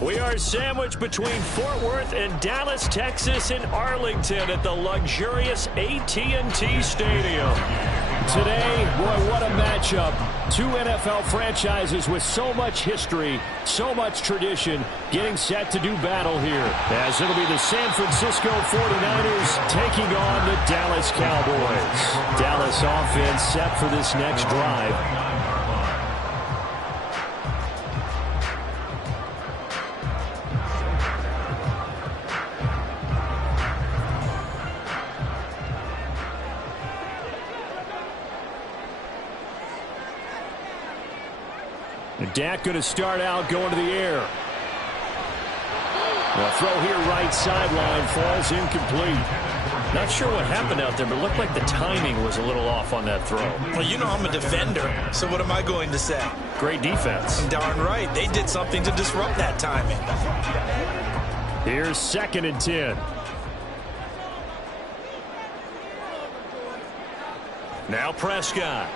We are sandwiched between Fort Worth and Dallas, Texas, and Arlington at the luxurious AT&T Stadium. Today, boy, what a matchup. Two NFL franchises with so much history, so much tradition, getting set to do battle here. As it'll be the San Francisco 49ers taking on the Dallas Cowboys. Dallas offense set for this next drive. Dak going to start out going to the air. The throw here right sideline falls incomplete. Not sure what happened out there, but it looked like the timing was a little off on that throw. Well, you know I'm a defender, so what am I going to say? Great defense. Darn right. They did something to disrupt that timing. Here's 2nd and 10. Now Prescott.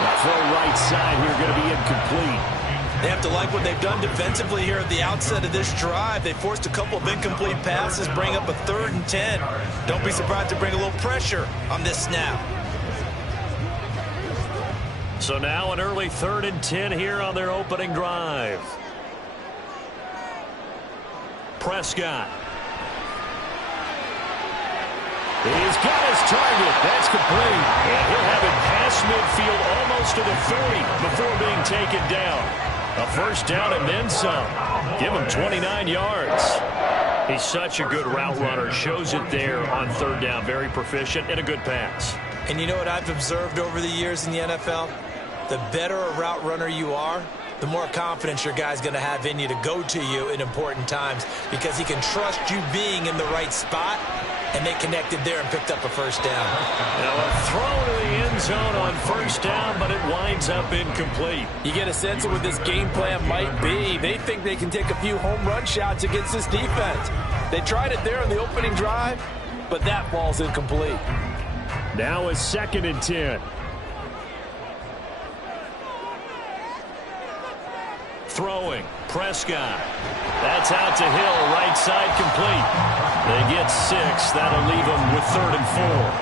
The throw right side here going to be incomplete. They have to like what they've done defensively here at the outset of this drive. They forced a couple of incomplete passes, bring up a 3rd and 10. Don't be surprised to bring a little pressure on this snap. So now an early 3rd and 10 here on their opening drive. Prescott. He's got his target. That's complete. And he'll have it past midfield almost to the 30 before being taken down. A first down and then some. Give him 29 yards. He's such a good route runner. Shows it there on 3rd down. Very proficient and a good pass. And you know what I've observed over the years in the NFL? The better a route runner you are, the more confidence your guy's going to have in you to go to you in important times because he can trust you being in the right spot. And they connected there and picked up a first down. Now a throw to the end zone on 1st down, but it winds up incomplete. You get a sense of what this game plan might be. They think they can take a few home run shots against this defense. They tried it there on the opening drive, but that ball's incomplete. Now a 2nd and 10. Throwing. Prescott. That's out to Hill. Right side complete. They get 6. That'll leave him with 3rd and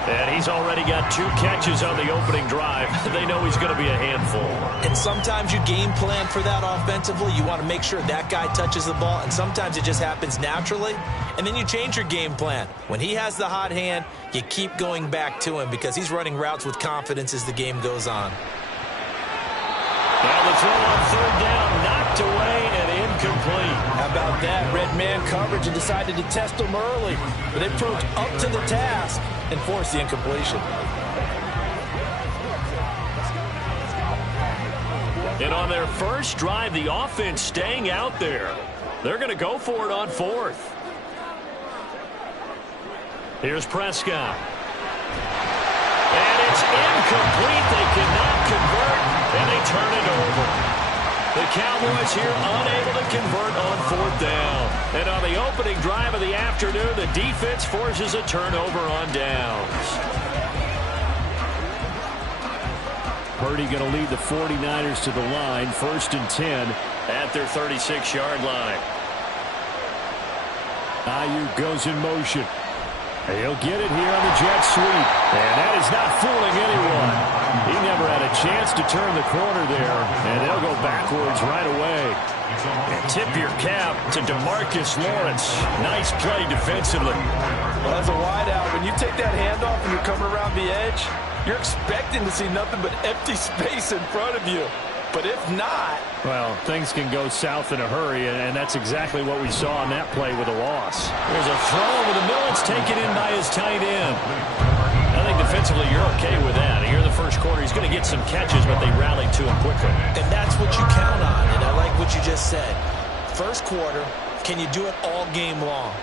4. And he's already got 2 catches on the opening drive. They know he's going to be a handful. And sometimes you game plan for that offensively. You want to make sure that guy touches the ball. And sometimes it just happens naturally. And then you change your game plan. When he has the hot hand, you keep going back to him because he's running routes with confidence as the game goes on. throw on third down, knocked away and incomplete. How about that? Red man coverage and decided to test them early. But they proved up to the task and forced the incompletion. And on their first drive, the offense staying out there. They're going to go for it on fourth. Here's Prescott. And it's incomplete. They cannot convert, and they turn it over. The Cowboys here unable to convert on fourth down. And on the opening drive of the afternoon, the defense forces a turnover on downs. Purdy going to lead the 49ers to the line, 1st and 10 at their 36-yard line. Ayuk goes in motion. He'll get it here on the jet sweep. And that is not fooling anyone. He never had a chance to turn the corner there, and they'll go backwards right away. And tip your cap to DeMarcus Lawrence. Nice play defensively. Well, as a wideout, when you take that handoff and you're coming around the edge, you're expecting to see nothing but empty space in front of you. But if not... well, things can go south in a hurry, and that's exactly what we saw on that play with a loss. There's a throw over the middle. It's taken in by his tight end. I think defensively you're okay with that. Here in the first quarter, he's going to get some catches, but they rallied to him quickly. And that's what you count on, and I like what you just said. First quarter, can you do it all game long?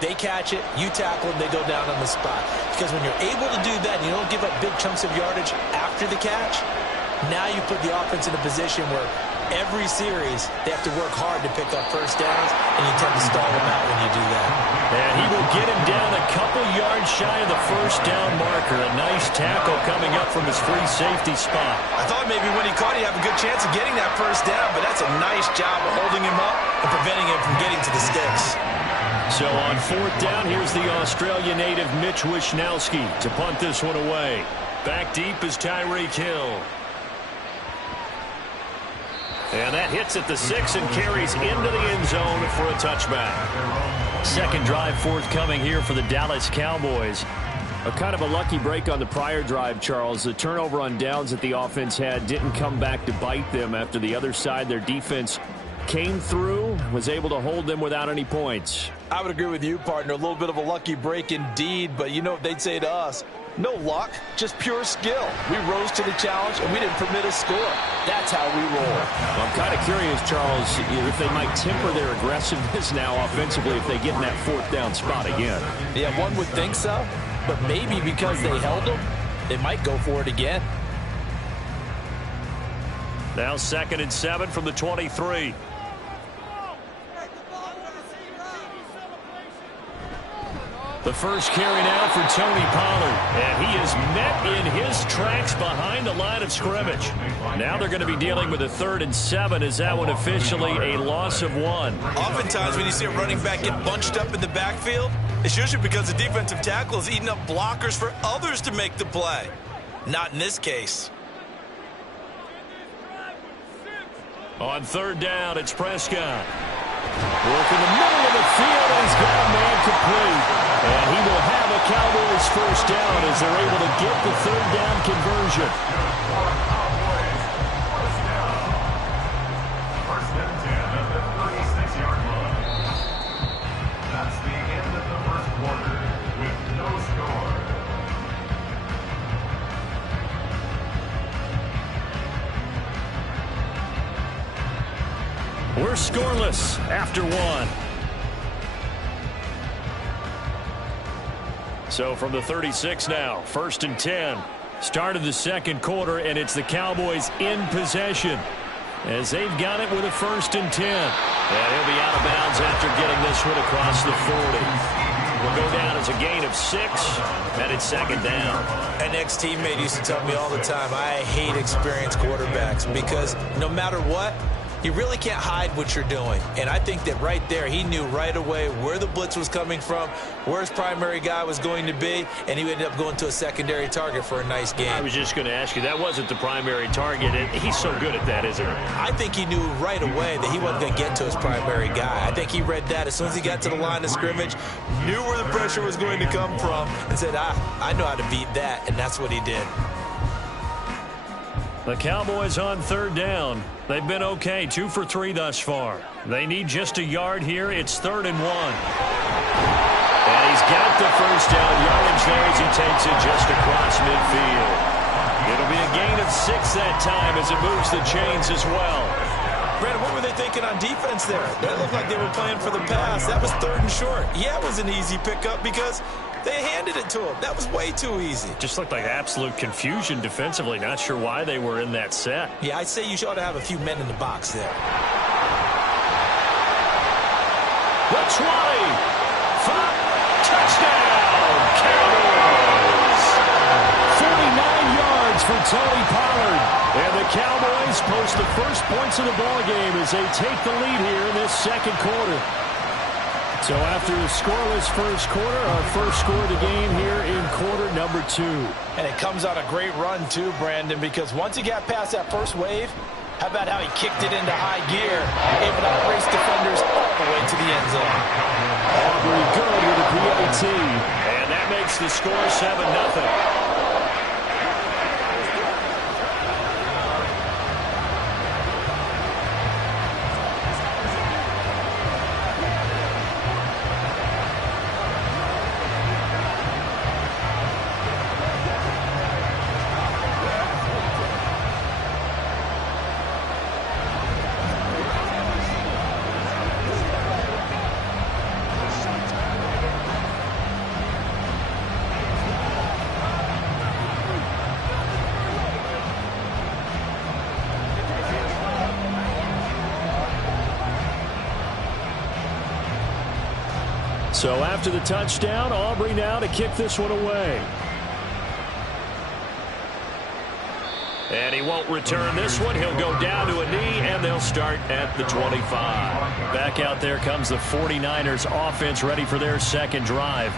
They catch it, you tackle them, they go down on the spot. Because when you're able to do that and you don't give up big chunks of yardage after the catch, now you put the offense in a position where every series they have to work hard to pick up first downs, and you tend to stall them out when you do that. And he will get him down a couple yards shy of the first down marker. A nice tackle coming up from his free safety spot. I thought maybe when he caught it, he'd have a good chance of getting that first down, but that's a nice job of holding him up and preventing him from getting to the sticks. So on fourth down, here's the Australia native Mitch Wishnowsky to punt this one away. Back deep is Tyreek Hill. And that hits at the 6 and carries into the end zone for a touchback. Second drive forthcoming here for the Dallas Cowboys. A kind of a lucky break on the prior drive, Charles. The turnover on downs that the offense had didn't come back to bite them after the other side. Their defense came through, was able to hold them without any points. I would agree with you, partner. A little bit of a lucky break indeed, but you know what they'd say to us? No luck, just pure skill. We rose to the challenge, and we didn't permit a score. That's how we roll. Well, I'm kind of curious, Charles, if they might temper their aggressiveness now offensively if they get in that fourth down spot again. Yeah, one would think so, but maybe because they held them, they might go for it again. Now 2nd and 7 from the 23. The first carry now for Tony Pollard. And he is met in his tracks behind the line of scrimmage. Now they're going to be dealing with a 3rd and 7. Is that one officially a loss of 1? Oftentimes when you see a running back get bunched up in the backfield, it's usually because the defensive tackle is eating up blockers for others to make the play. Not in this case. On 3rd down, it's Prescott. Work in the middle of the field, and he's got a man complete. And he will have a Cowboys first down as they're able to get the 3rd down conversion. First and 10 at the 36-yard line. That's the end of the first quarter with no score. We're scoreless after 1. So from the 36 now, 1st and 10. Start of the second quarter, and it's the Cowboys in possession as they've got it with a 1st and 10. And he'll be out of bounds after getting this one across the 40. Will go down as a gain of 6, and it's 2nd down. An ex-teammate used to tell me all the time, I hate experienced quarterbacks because no matter what, you really can't hide what you're doing. And I think that right there, he knew right away where the blitz was coming from, where his primary guy was going to be, and he ended up going to a secondary target for a nice game. I was just going to ask you, that wasn't the primary target, and he's so good at that, isn't he? I think he knew right away that he wasn't going to get to his primary guy. I think he read that as soon as he got to the line of scrimmage, knew where the pressure was going to come from, and said, I know how to beat that, and that's what he did. The Cowboys on third down. They've been okay, 2 for 3 thus far. They need just a yard here. It's 3rd and 1. And he's got the first down yardage there as he takes it just across midfield. It'll be a gain of 6 that time as it moves the chains as well. Brandon, what were they thinking on defense there? That looked like they were playing for the pass. That was 3rd and short. Yeah, it was an easy pickup because they handed it to him. That was way too easy. Just looked like absolute confusion defensively. Not sure why they were in that set. Yeah, I'd say you ought to have a few men in the box there. The 20. Touchdown, Cowboys. 49 yards for Tony Pollard. And the Cowboys post the first points of the ballgame as they take the lead here in this second quarter. So after a scoreless first quarter, our first score of the game here in quarter number 2. And it comes on a great run too, Brandon, because once he got past that first wave, how about how he kicked it into high gear, able to outrace defenders all the way to the end zone. Aubrey good with a PAT. And that makes the score 7-0. So after the touchdown, Aubrey now to kick this one away. And he won't return this one. He'll go down to a knee, and they'll start at the 25. Back out there comes the 49ers offense ready for their second drive.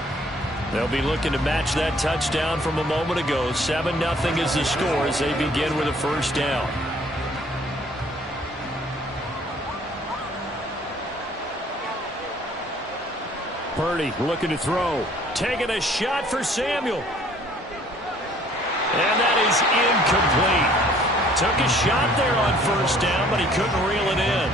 They'll be looking to match that touchdown from a moment ago. 7-0 is the score as they begin with a first down. Purdy looking to throw. Taking a shot for Samuel. And that is incomplete. Took a shot there on first down, but he couldn't reel it in.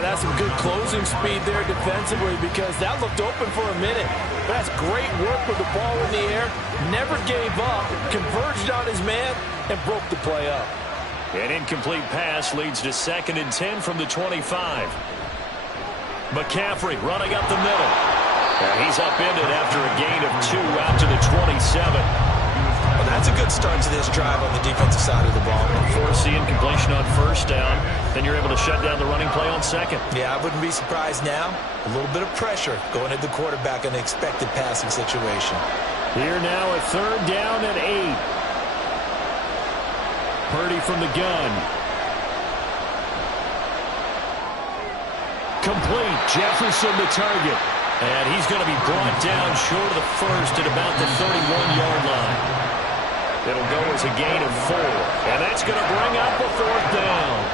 That's some good closing speed there defensively because that looked open for a minute. But that's great work with the ball in the air. Never gave up. Converged on his man and broke the play up. An incomplete pass leads to 2nd and 10 from the 25. McCaffrey running up the middle. And he's upended after a gain of 2 out to the 27. Well, that's a good start to this drive on the defensive side of the ball. Force the incompletion on first down. Then you're able to shut down the running play on second. Yeah, I wouldn't be surprised now. A little bit of pressure going at the quarterback in the expected passing situation. Here now a 3rd down and 8. Purdy from the gun. Complete. Jefferson the target. And he's going to be brought down short of the first at about the 31-yard line. It'll go as a gain of 4. And that's going to bring up the 4th down.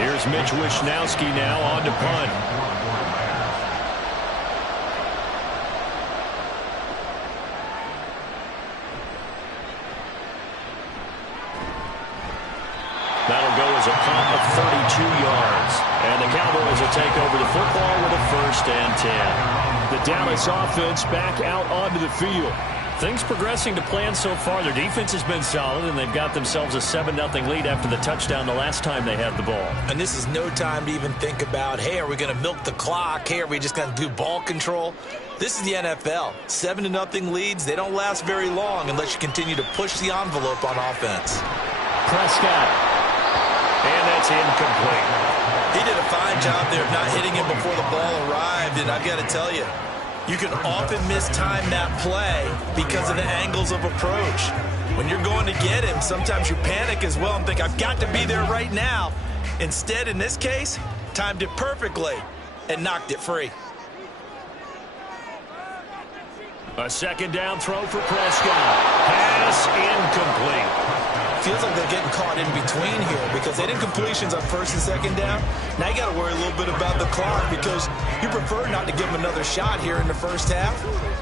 Here's Mitch Wishnowski now on to punt. That'll go as a punt of 32 yards. And the Cowboys will take over the football with a 1st and 10. The Dallas offense back out onto the field. Things progressing to plan so far. Their defense has been solid, and they've got themselves a 7-0 lead after the touchdown the last time they had the ball. And this is no time to even think about, hey, are we going to milk the clock? Hey, are we just going to do ball control? This is the NFL. 7-0 leads, they don't last very long unless you continue to push the envelope on offense. Prescott. And that's incomplete. He did a fine job there of not hitting him before the ball arrived, and I've got to tell you, you can often mistime that play because of the angles of approach. When you're going to get him, sometimes you panic as well and think, I've got to be there right now. Instead, in this case, timed it perfectly and knocked it free. A 2nd down throw for Prescott. Pass incomplete. feels like they're getting caught in between here because they didn't completions on first and second down. Now you got to worry a little bit about the clock because you prefer not to give them another shot here in the first half.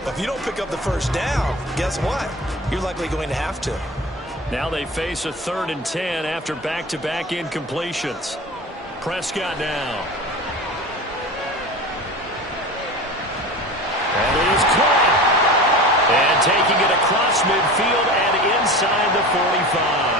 But if you don't pick up the first down, guess what? You're likely going to have to. Now they face a 3rd and 10 after back-to-back incompletions. Prescott now. And it is caught. And taking it across midfield and inside the 45.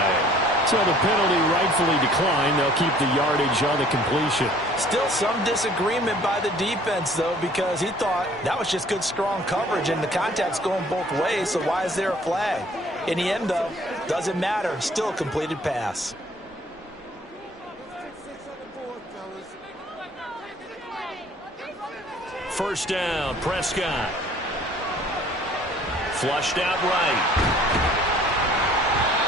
So the penalty rightfully declined. They'll keep the yardage on the completion. Still some disagreement by the defense, though, because he thought that was just good, strong coverage, and the contact's going both ways, so why is there a flag? In the end, though, doesn't matter. Still a completed pass. First down, Prescott. Flushed out right.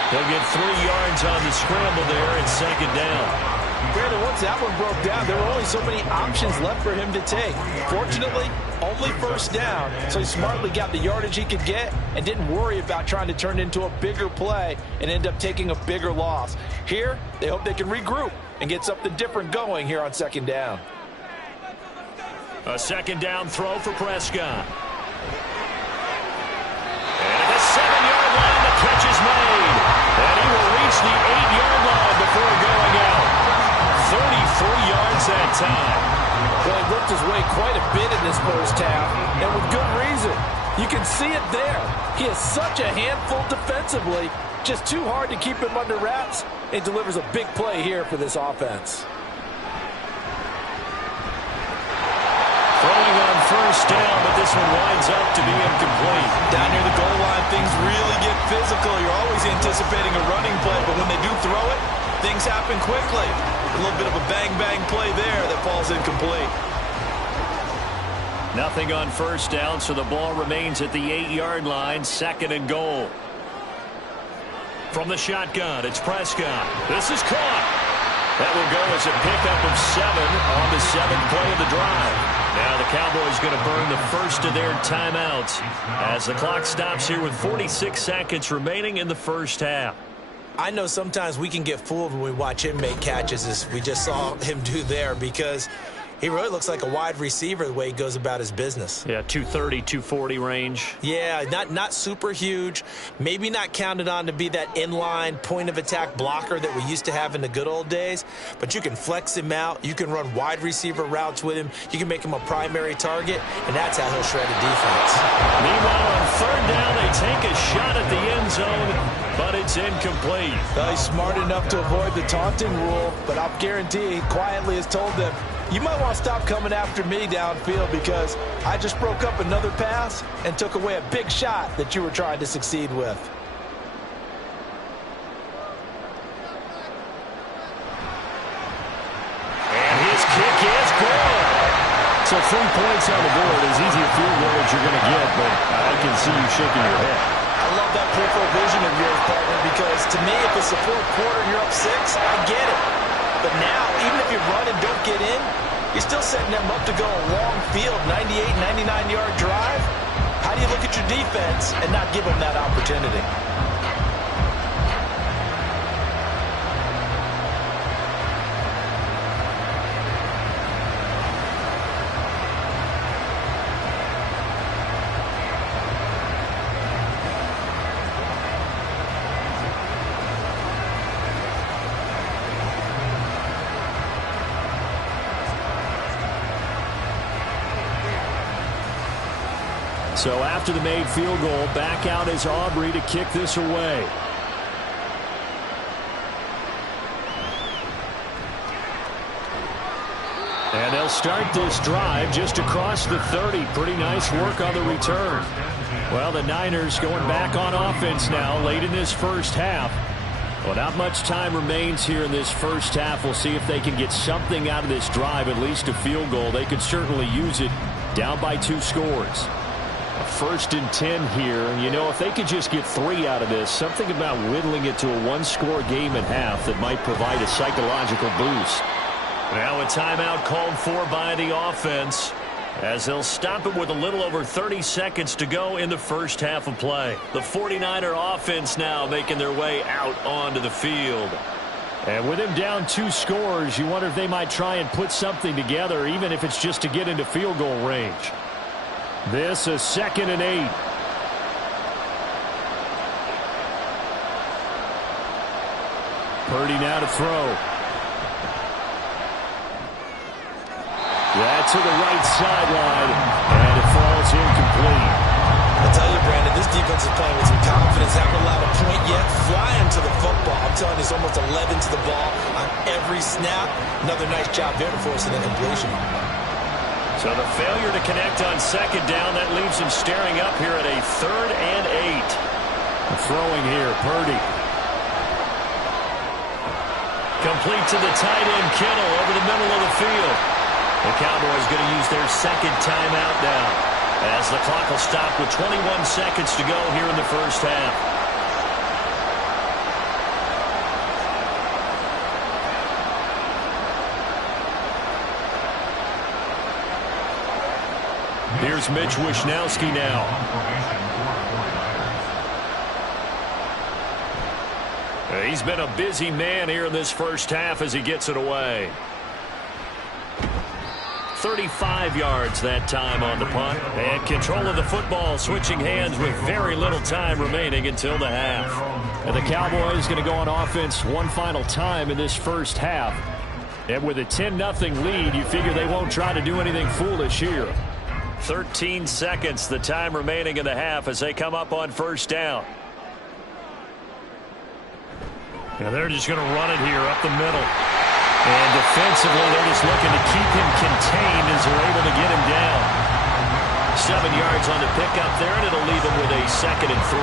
He'll get 3 yards on the scramble there at second down. Brandon, once that one broke down, there were only so many options left for him to take. Fortunately, only first down, so he smartly got the yardage he could get and didn't worry about trying to turn it into a bigger play and end up taking a bigger loss. Here, they hope they can regroup and get something different going here on second down. A second down throw for Prescott. And at the 7-yard line, the catch is made. And he will reach the 8-yard line before going out. 33 yards that time. Well, he worked his way quite a bit in this first half, and with good reason. You can see it there. He is such a handful defensively, just too hard to keep him under wraps, and delivers a big play here for this offense. Throwing on first down, but this one winds up to be incomplete. Down near the goal line, things really get physical. You're always anticipating a running play, but when they do throw it, things happen quickly. A little bit of a bang-bang play there that falls incomplete. Nothing on first down, so the ball remains at the 8-yard line, 2nd and goal. From the shotgun, it's Prescott. This is caught. That will go as a pickup of 7 on the 7th play of the drive. Now the Cowboys going to burn the first of their timeouts as the clock stops here with 46 seconds remaining in the first half. I know sometimes we can get fooled when we watch him make catches as we just saw him do there because he really looks like a wide receiver the way he goes about his business. Yeah, 230, 240 range. Yeah, not super huge. Maybe not counted on to be that inline point-of-attack blocker that we used to have in the good old days. But you can flex him out. You can run wide receiver routes with him. You can make him a primary target, and that's how he'll shred a defense. Meanwhile, on 3rd down, they take a shot at the end zone, but it's incomplete. Well, he's smart enough to avoid the taunting rule, but I'll guarantee he quietly has told them, you might want to stop coming after me downfield because I just broke up another pass and took away a big shot that you were trying to succeed with. And his kick is good. So 3 points on the board, as easy a field goal as you're going to get, but I can see you shaking your head. I love that peripheral vision of yours, partner, because to me, if it's the 4th quarter and you're up 6, I get it. But now, even if you run and don't get in, you're still setting them up to go a long field, 98, 99-yard drive. How do you look at your defense and not give them that opportunity? So after the made field goal, back out is Aubrey to kick this away. And they'll start this drive just across the 30. Pretty nice work on the return. Well, the Niners going back on offense now late in this first half. Well, not much time remains here in this first half. We'll see if they can get something out of this drive, at least a field goal. They could certainly use it down by 2 scores. A 1st and 10 here. And, you know, if they could just get 3 out of this, something about whittling it to a 1-score game at half that might provide a psychological boost. Now a timeout called for by the offense. as they'll stop it with a little over 30 seconds to go in the first half of play. The 49er offense now making their way out onto the field. And with him down 2 scores, you wonder if they might try and put something together, even if it's just to get into field goal range. This is 2nd and 8. Purdy now to throw. That to the right sideline, and it falls incomplete. I tell you, Brandon, this defense is playing with some confidence. Haven't allowed a point yet. Flying to the football. I'm telling you, it's almost 11 to the ball on every snap. Another nice job there to force an incompletion. So the failure to connect on 2nd down, that leaves him staring up here at a 3rd and 8. Throwing here, Purdy. Complete to the tight end, Kittle, over the middle of the field. The Cowboys going to use their 2nd timeout now, as the clock will stop with 21 seconds to go here in the first half. Here's Mitch Wishnowsky now. He's been a busy man here in this first half as he gets it away. 35 yards that time on the punt. And control of the football switching hands with very little time remaining until the half. And the Cowboys going to go on offense one final time in this first half. And with a 10-0 lead, you figure they won't try to do anything foolish here. 13 seconds the time remaining in the half as they come up on 1st down. And they're just going to run it here up the middle. And defensively, they're just looking to keep him contained as they're able to get him down. 7 yards on the pickup there, and it'll leave him with a 2nd and 3.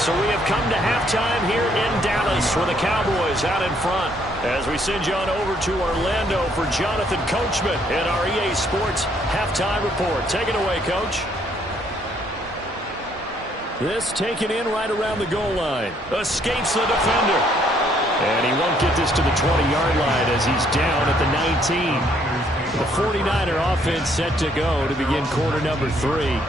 So we have come to halftime here in Dallas with the Cowboys out in front. As we send you on over to Orlando for Jonathan Coachman in our EA Sports Halftime Report. Take it away, Coach. This taken in right around the goal line. Escapes the defender. And he won't get this to the 20-yard line as he's down at the 19. The 49er offense set to go to begin quarter number 3.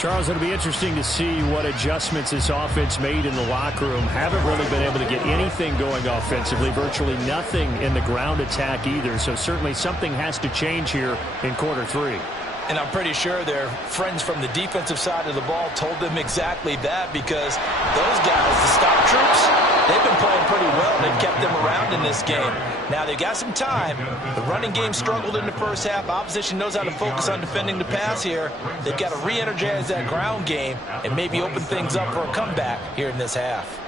Charles, it'll be interesting to see what adjustments this offense made in the locker room. Haven't really been able to get anything going offensively, virtually nothing in the ground attack either. So certainly something has to change here in quarter 3. And I'm pretty sure their friends from the defensive side of the ball told them exactly that, because those guys, the stop troops, they've been playing pretty well. They've kept them around in this game. Now they've got some time. The running game struggled in the first half. Opposition knows how to focus on defending the pass here. They've got to re-energize that ground game and maybe open things up for a comeback here in this half.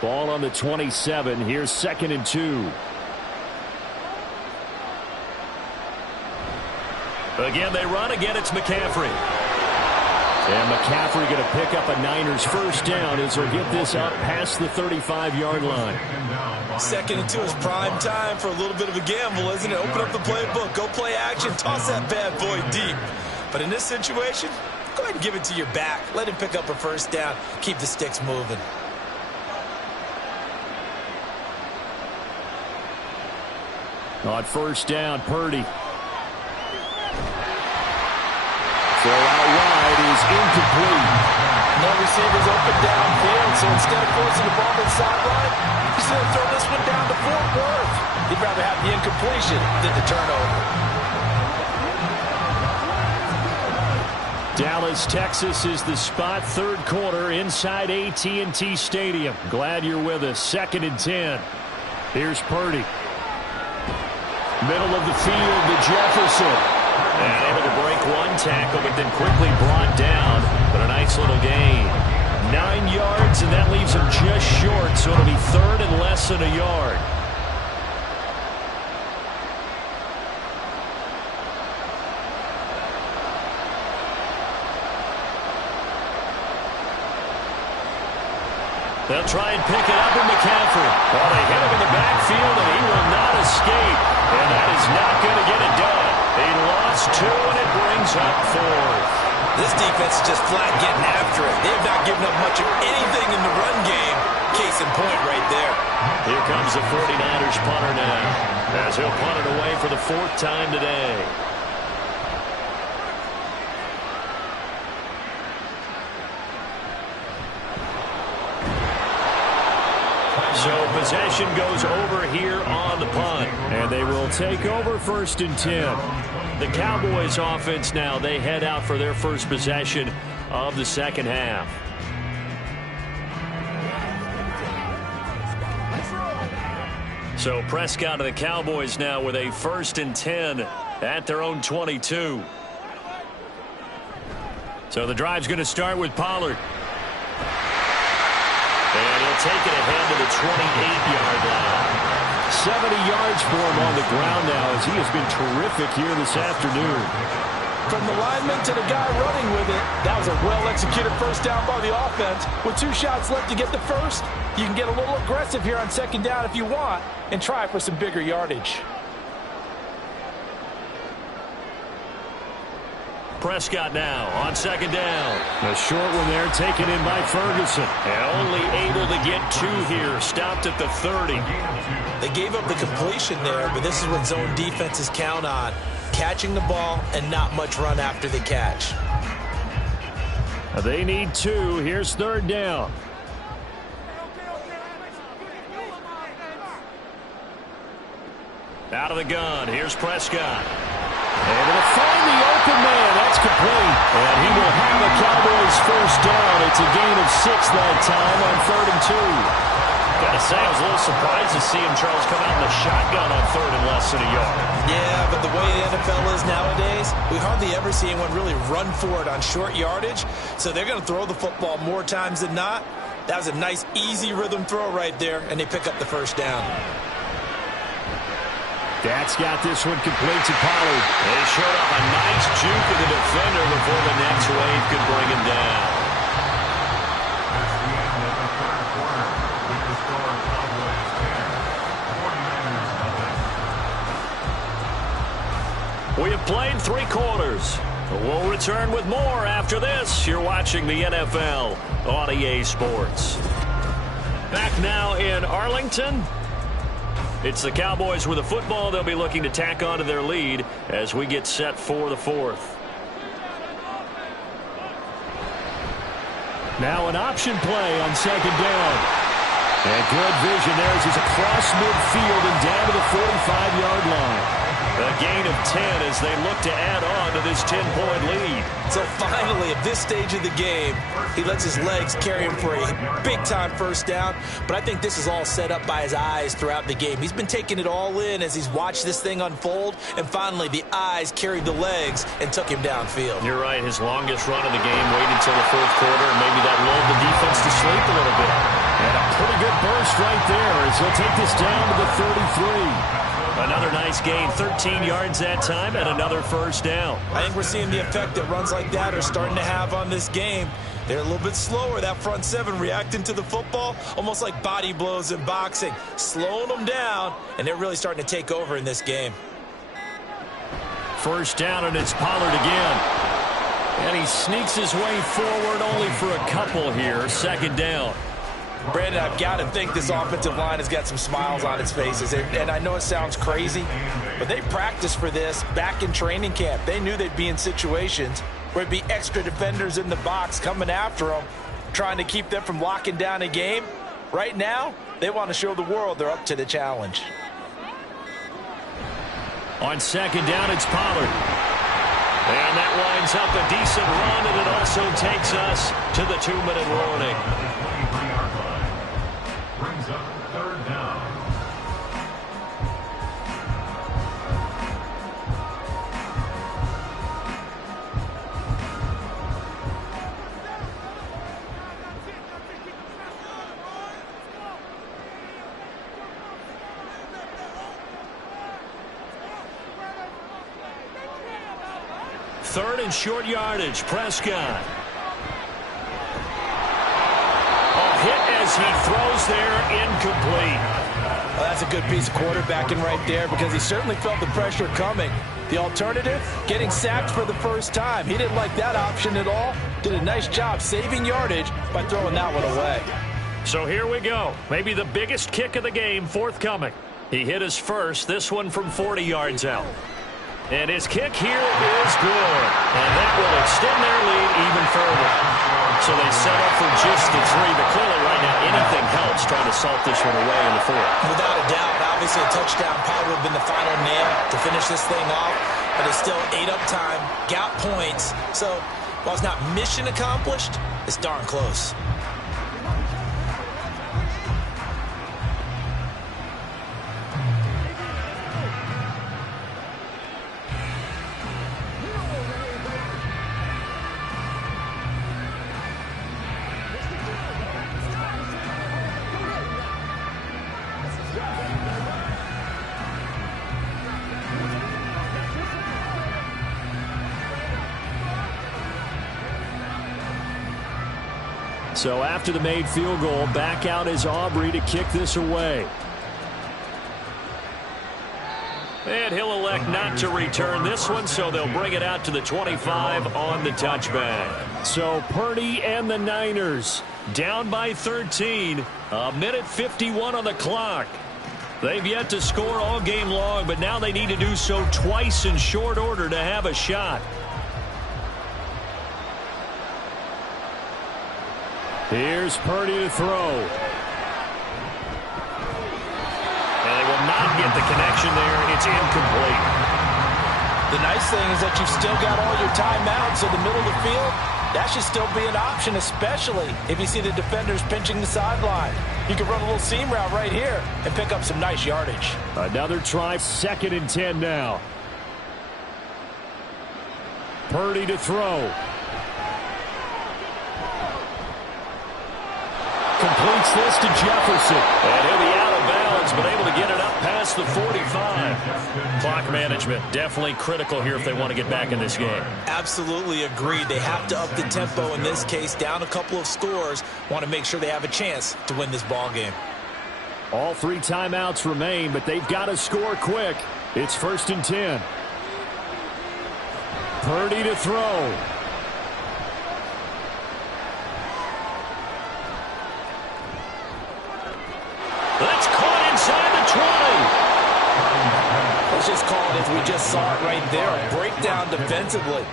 Ball on the 27. Here's 2nd and 2. Again, they run. Again, it's McCaffrey. And McCaffrey going to pick up a Niners 1st down as he'll get this up past the 35-yard line. 2nd and 2 is prime time for a little bit of a gamble, isn't it? Open up the playbook. Go play action. Toss that bad boy deep. But in this situation, go ahead and give it to your back. Let him pick up a 1st down. Keep the sticks moving. On 1st down, Purdy. Throw out wide is incomplete. No receivers open downfield, so instead of forcing the ball to the sideline, he's going to throw this one down to Fort Worth. He'd rather have the incompletion than the turnover. Dallas, Texas is the spot. 3rd quarter inside AT&T Stadium. Glad you're with us. 2nd and 10. Here's Purdy. Middle of the field to Jefferson. And able to break one tackle, but then quickly brought down. But a nice little gain. 9 yards, and that leaves him just short, so it'll be 3rd and less than a yard. They'll try and pick it up with McCaffrey. Well, they hit him in the backfield, and he will not escape. And that is not going to get it done. He lost 2, and it brings up 4th. This defense is just flat getting after it. They have not given up much of anything in the run game. Case in point right there. Here comes the 49ers punter now, as he'll punt it away for the 4th time today. So possession goes over here on the punt. And they will take over 1st and 10. The Cowboys offense now, they head out for their first possession of the second half. So Prescott of the Cowboys now with a 1st and 10 at their own 22. So the drive's going to start with Pollard. And he'll take it ahead to the 28-yard line. 70 yards for him on the ground now as he has been terrific here this afternoon. From the lineman to the guy running with it, that was a well-executed first down by the offense. With 2 shots left to get the first, you can get a little aggressive here on 2nd down if you want and try for some bigger yardage. Prescott now on 2nd down. A short one there taken in by Ferguson. And only able to get 2 here. Stopped at the 30. They gave up the completion there, but this is what zone defenses count on. Catching the ball and not much run after the catch. They need 2. Here's 3rd down. Out of the gun. Here's Prescott. And it'll find the open man. That's complete. And he will have the Cowboys first down. It's a gain of 6 that time on 3rd and 2. Gotta say, I was a little surprised to see him, Charles, come out in the shotgun on 3rd and less than a yard. Yeah, but the way the NFL is nowadays, we hardly ever see anyone really run for it on short yardage. So they're going to throw the football more times than not. That was a nice, easy rhythm throw right there, and they pick up the first down. That's got this one complete to Pollard. They showed up a nice juke of the defender before the next wave could bring him down. We have played 3 quarters. We'll return with more after this. You're watching the NFL on EA Sports. Back now in Arlington. It's the Cowboys with the football. They'll be looking to tack onto their lead as we get set for the 4th. Now an option play on 2nd down. And good vision there as he's across midfield and down to the 45-yard line. A gain of 10 as they look to add on to this 10-point lead. So finally, at this stage of the game, he lets his legs carry him for a big-time first down. But I think this is all set up by his eyes throughout the game. He's been taking it all in as he's watched this thing unfold. And finally, the eyes carried the legs and took him downfield. You're right. His longest run of the game waited until the 4th quarter, and maybe that lulled the defense to sleep a little bit. And a pretty good burst right there as he'll take this down to the 33. Another nice gain, 13 yards that time, and another first down. I think we're seeing the effect that runs like that are starting to have on this game. They're a little bit slower, that front 7 reacting to the football, almost like body blows in boxing, slowing them down, and they're really starting to take over in this game. First down, and it's Pollard again. And he sneaks his way forward only for a couple here. 2nd down. Brandon, I've got to think this offensive line has got some smiles on its faces. And I know it sounds crazy, but they practiced for this back in training camp. They knew they'd be in situations where it'd be extra defenders in the box coming after them, trying to keep them from locking down a game. Right now, they want to show the world they're up to the challenge. On 2nd down, it's Pollard. And that winds up a decent run, and it also takes us to the 2-minute warning. Brings up 3rd down. Third and short yardage, Prescott. A hit as he throws there, incomplete. Well, that's a good piece of quarterbacking right there because he certainly felt the pressure coming. The alternative, getting sacked for the first time. He didn't like that option at all. Did a nice job saving yardage by throwing that one away. So here we go. Maybe the biggest kick of the game forthcoming. He hit his first, this one from 40 yards out. And his kick here is good. And that will extend their lead even further. So they set up for just the 3, but clearly right now anything helps trying to salt this one away in the 4th. Without a doubt, obviously a touchdown probably would have been the final nail to finish this thing off, but it's still 8 up time, got points. So while it's not mission accomplished, it's darn close. So after the made field goal, back out is Aubrey to kick this away. And he'll elect not to return this one, so they'll bring it out to the 25 on the touchback. So Purdy and the Niners down by 13. A minute 51 on the clock. They've yet to score all game long, but now they need to do so twice in short order to have a shot. Here's Purdy to throw. And they will not get the connection there. It's incomplete. The nice thing is that you've still got all your timeouts, so the middle of the field, that should still be an option, especially if you see the defenders pinching the sideline. You can run a little seam route right here and pick up some nice yardage. Another try, 2nd and 10 now. Purdy to throw. Completes this to Jefferson. And he'll be out of bounds, but able to get it up past the 45. Clock management definitely critical here if they want to get back in this game. Absolutely agreed. They have to up the tempo in this case, down a couple of scores. Want to make sure they have a chance to win this ball game. All 3 timeouts remain, but they've got to score quick. It's 1st and 10. Purdy to throw. That's caught inside the 20. Let's just call it as we just saw it right there, a breakdown defensively.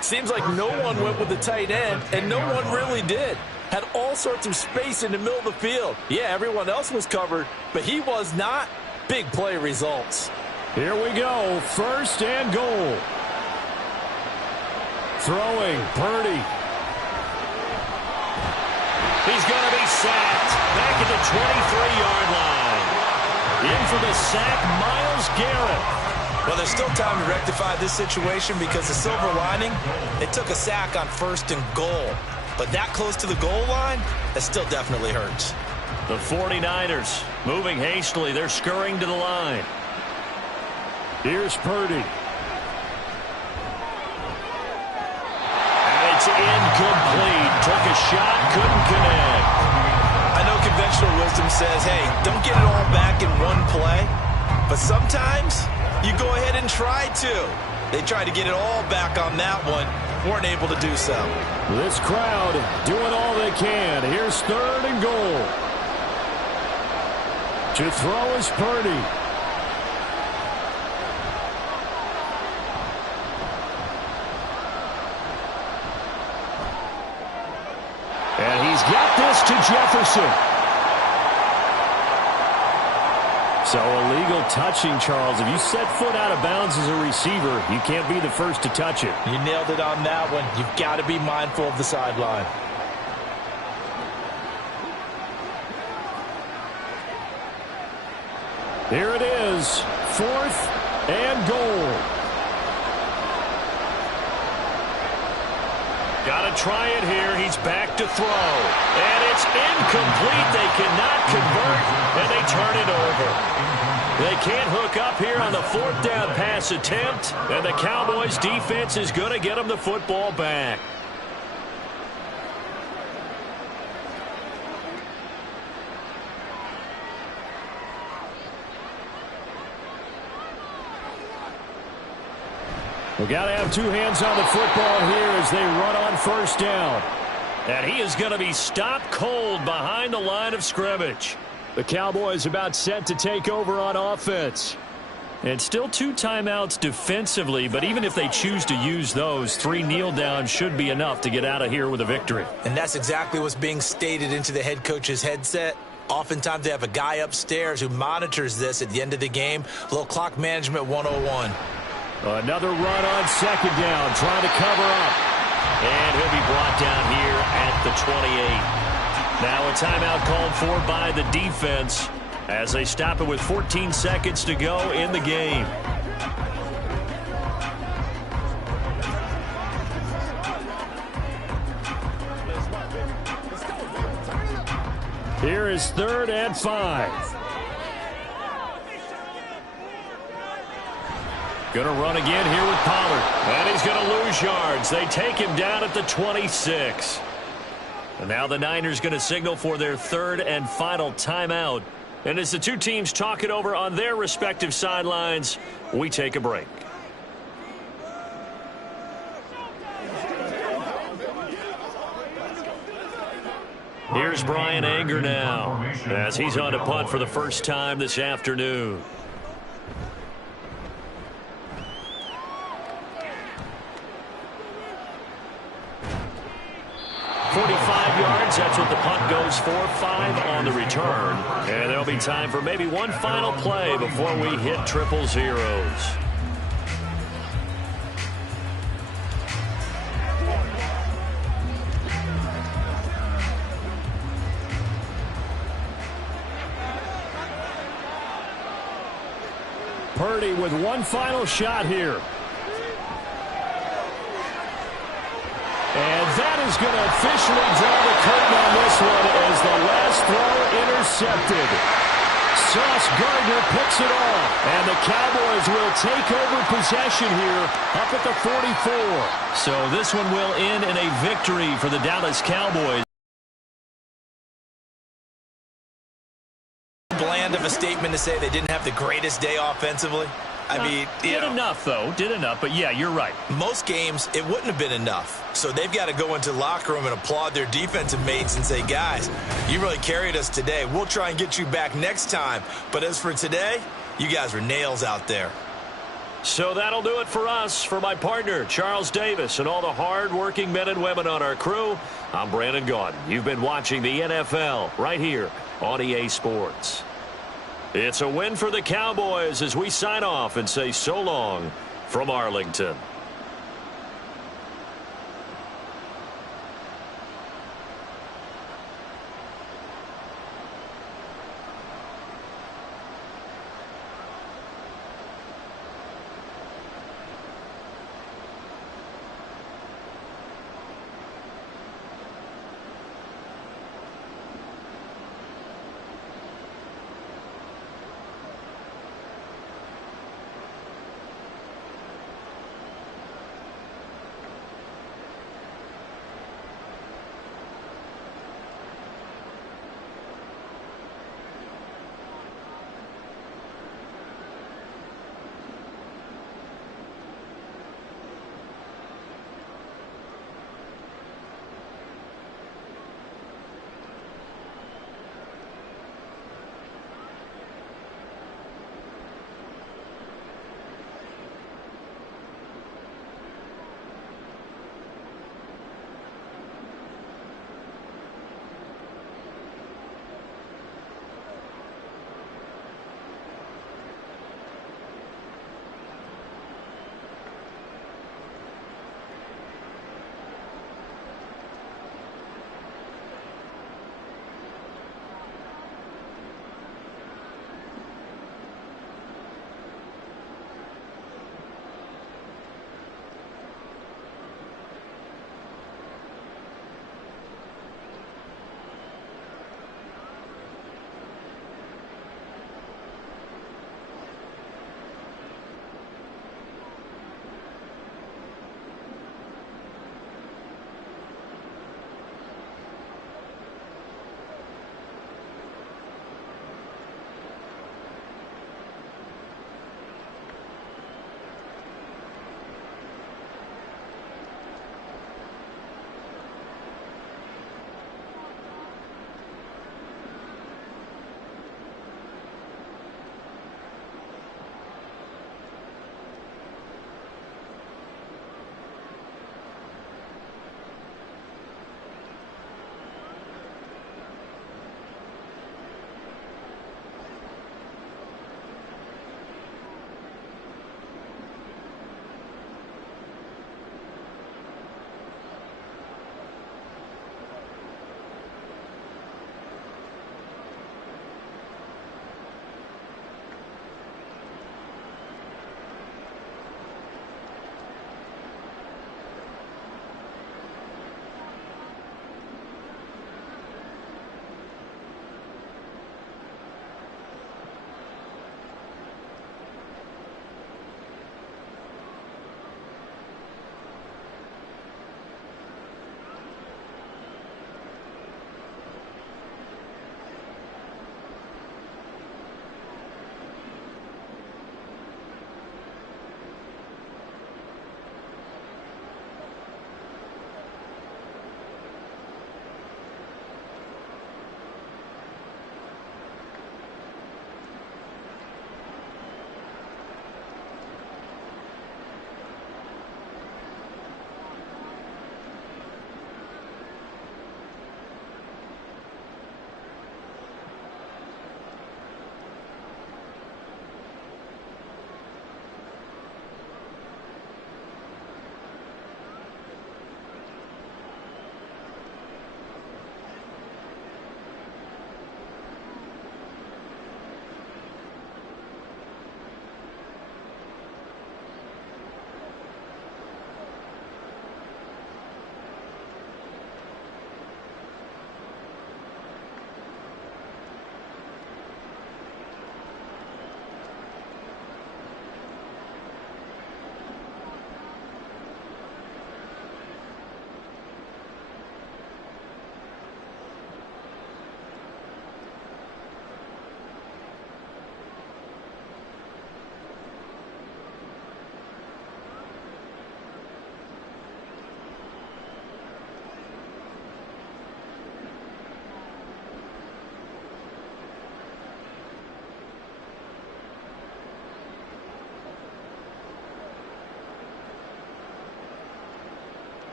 Seems like no one went with the tight end, and no one really did. Had all sorts of space in the middle of the field. Yeah, everyone else was covered, but he was not. Big play results. Here we go, 1st and goal. Throwing, Purdy. He's going to be sacked back at the 23-yard line. In for the sack, Myles Garrett. Well, there's still time to rectify this situation because the silver lining, it took a sack on 1st and goal. But that close to the goal line, that still definitely hurts. The 49ers moving hastily. They're scurrying to the line. Here's Purdy. And it's incomplete. Took a shot, couldn't connect. I know conventional wisdom says, hey, don't get it all back in one play. But sometimes you go ahead and try to. They tried to get it all back on that one. Weren't able to do so. This crowd doing all they can. Here's 3rd and goal. To throw is Purdy. And he's got this to Jefferson. So illegal touching, Charles. If you set foot out of bounds as a receiver, you can't be the first to touch it. You nailed it on that one. You've got to be mindful of the sideline. Here it is, 4th and goal. Got to try it here. He's back to throw. And it's incomplete. They cannot convert, and they turn it over. They can't hook up here on the 4th down pass attempt, and the Cowboys defense is going to get them the football back. We've got to have 2 hands on the football here as they run on 1st down. And he is going to be stopped cold behind the line of scrimmage. The Cowboys about set to take over on offense. And still 2 timeouts defensively, but even if they choose to use those, 3 kneel downs should be enough to get out of here with a victory. And that's exactly what's being stated into the head coach's headset. Oftentimes they have a guy upstairs who monitors this at the end of the game. A little clock management 101. Another run on second down, trying to cover up. And he'll be brought down here at the 28. Now a timeout called for by the defense as they stop it with 14 seconds to go in the game. Here is 3rd and 5. Going to run again here with Pollard. And he's going to lose yards. They take him down at the 26. And now the Niners going to signal for their 3rd and final timeout. And as the two teams talk it over on their respective sidelines, we take a break. Here's Brian Anger now as he's on to punt for the first time this afternoon. That's what the punt goes for. 5 on the return. And there'll be time for maybe one final play before we hit triple zeros. Purdy with one final shot here. And that is going to officially draw the curtain on this one as the last throw intercepted. Sauce Gardner picks it off. And the Cowboys will take over possession here up at the 44. So this one will end in a victory for the Dallas Cowboys. Bland of a statement to say they didn't have the greatest day offensively. I mean, did enough, though. Did enough. But, yeah, you're right. Most games, it wouldn't have been enough. So they've got to go into the locker room and applaud their defensive mates and say, guys, you really carried us today. We'll try and get you back next time. But as for today, you guys were nails out there. So that'll do it for us. For my partner, Charles Davis, and all the hard-working men and women on our crew, I'm Brandon Gaudin. You've been watching the NFL right here on EA Sports. It's a win for the Cowboys as we sign off and say so long from Arlington.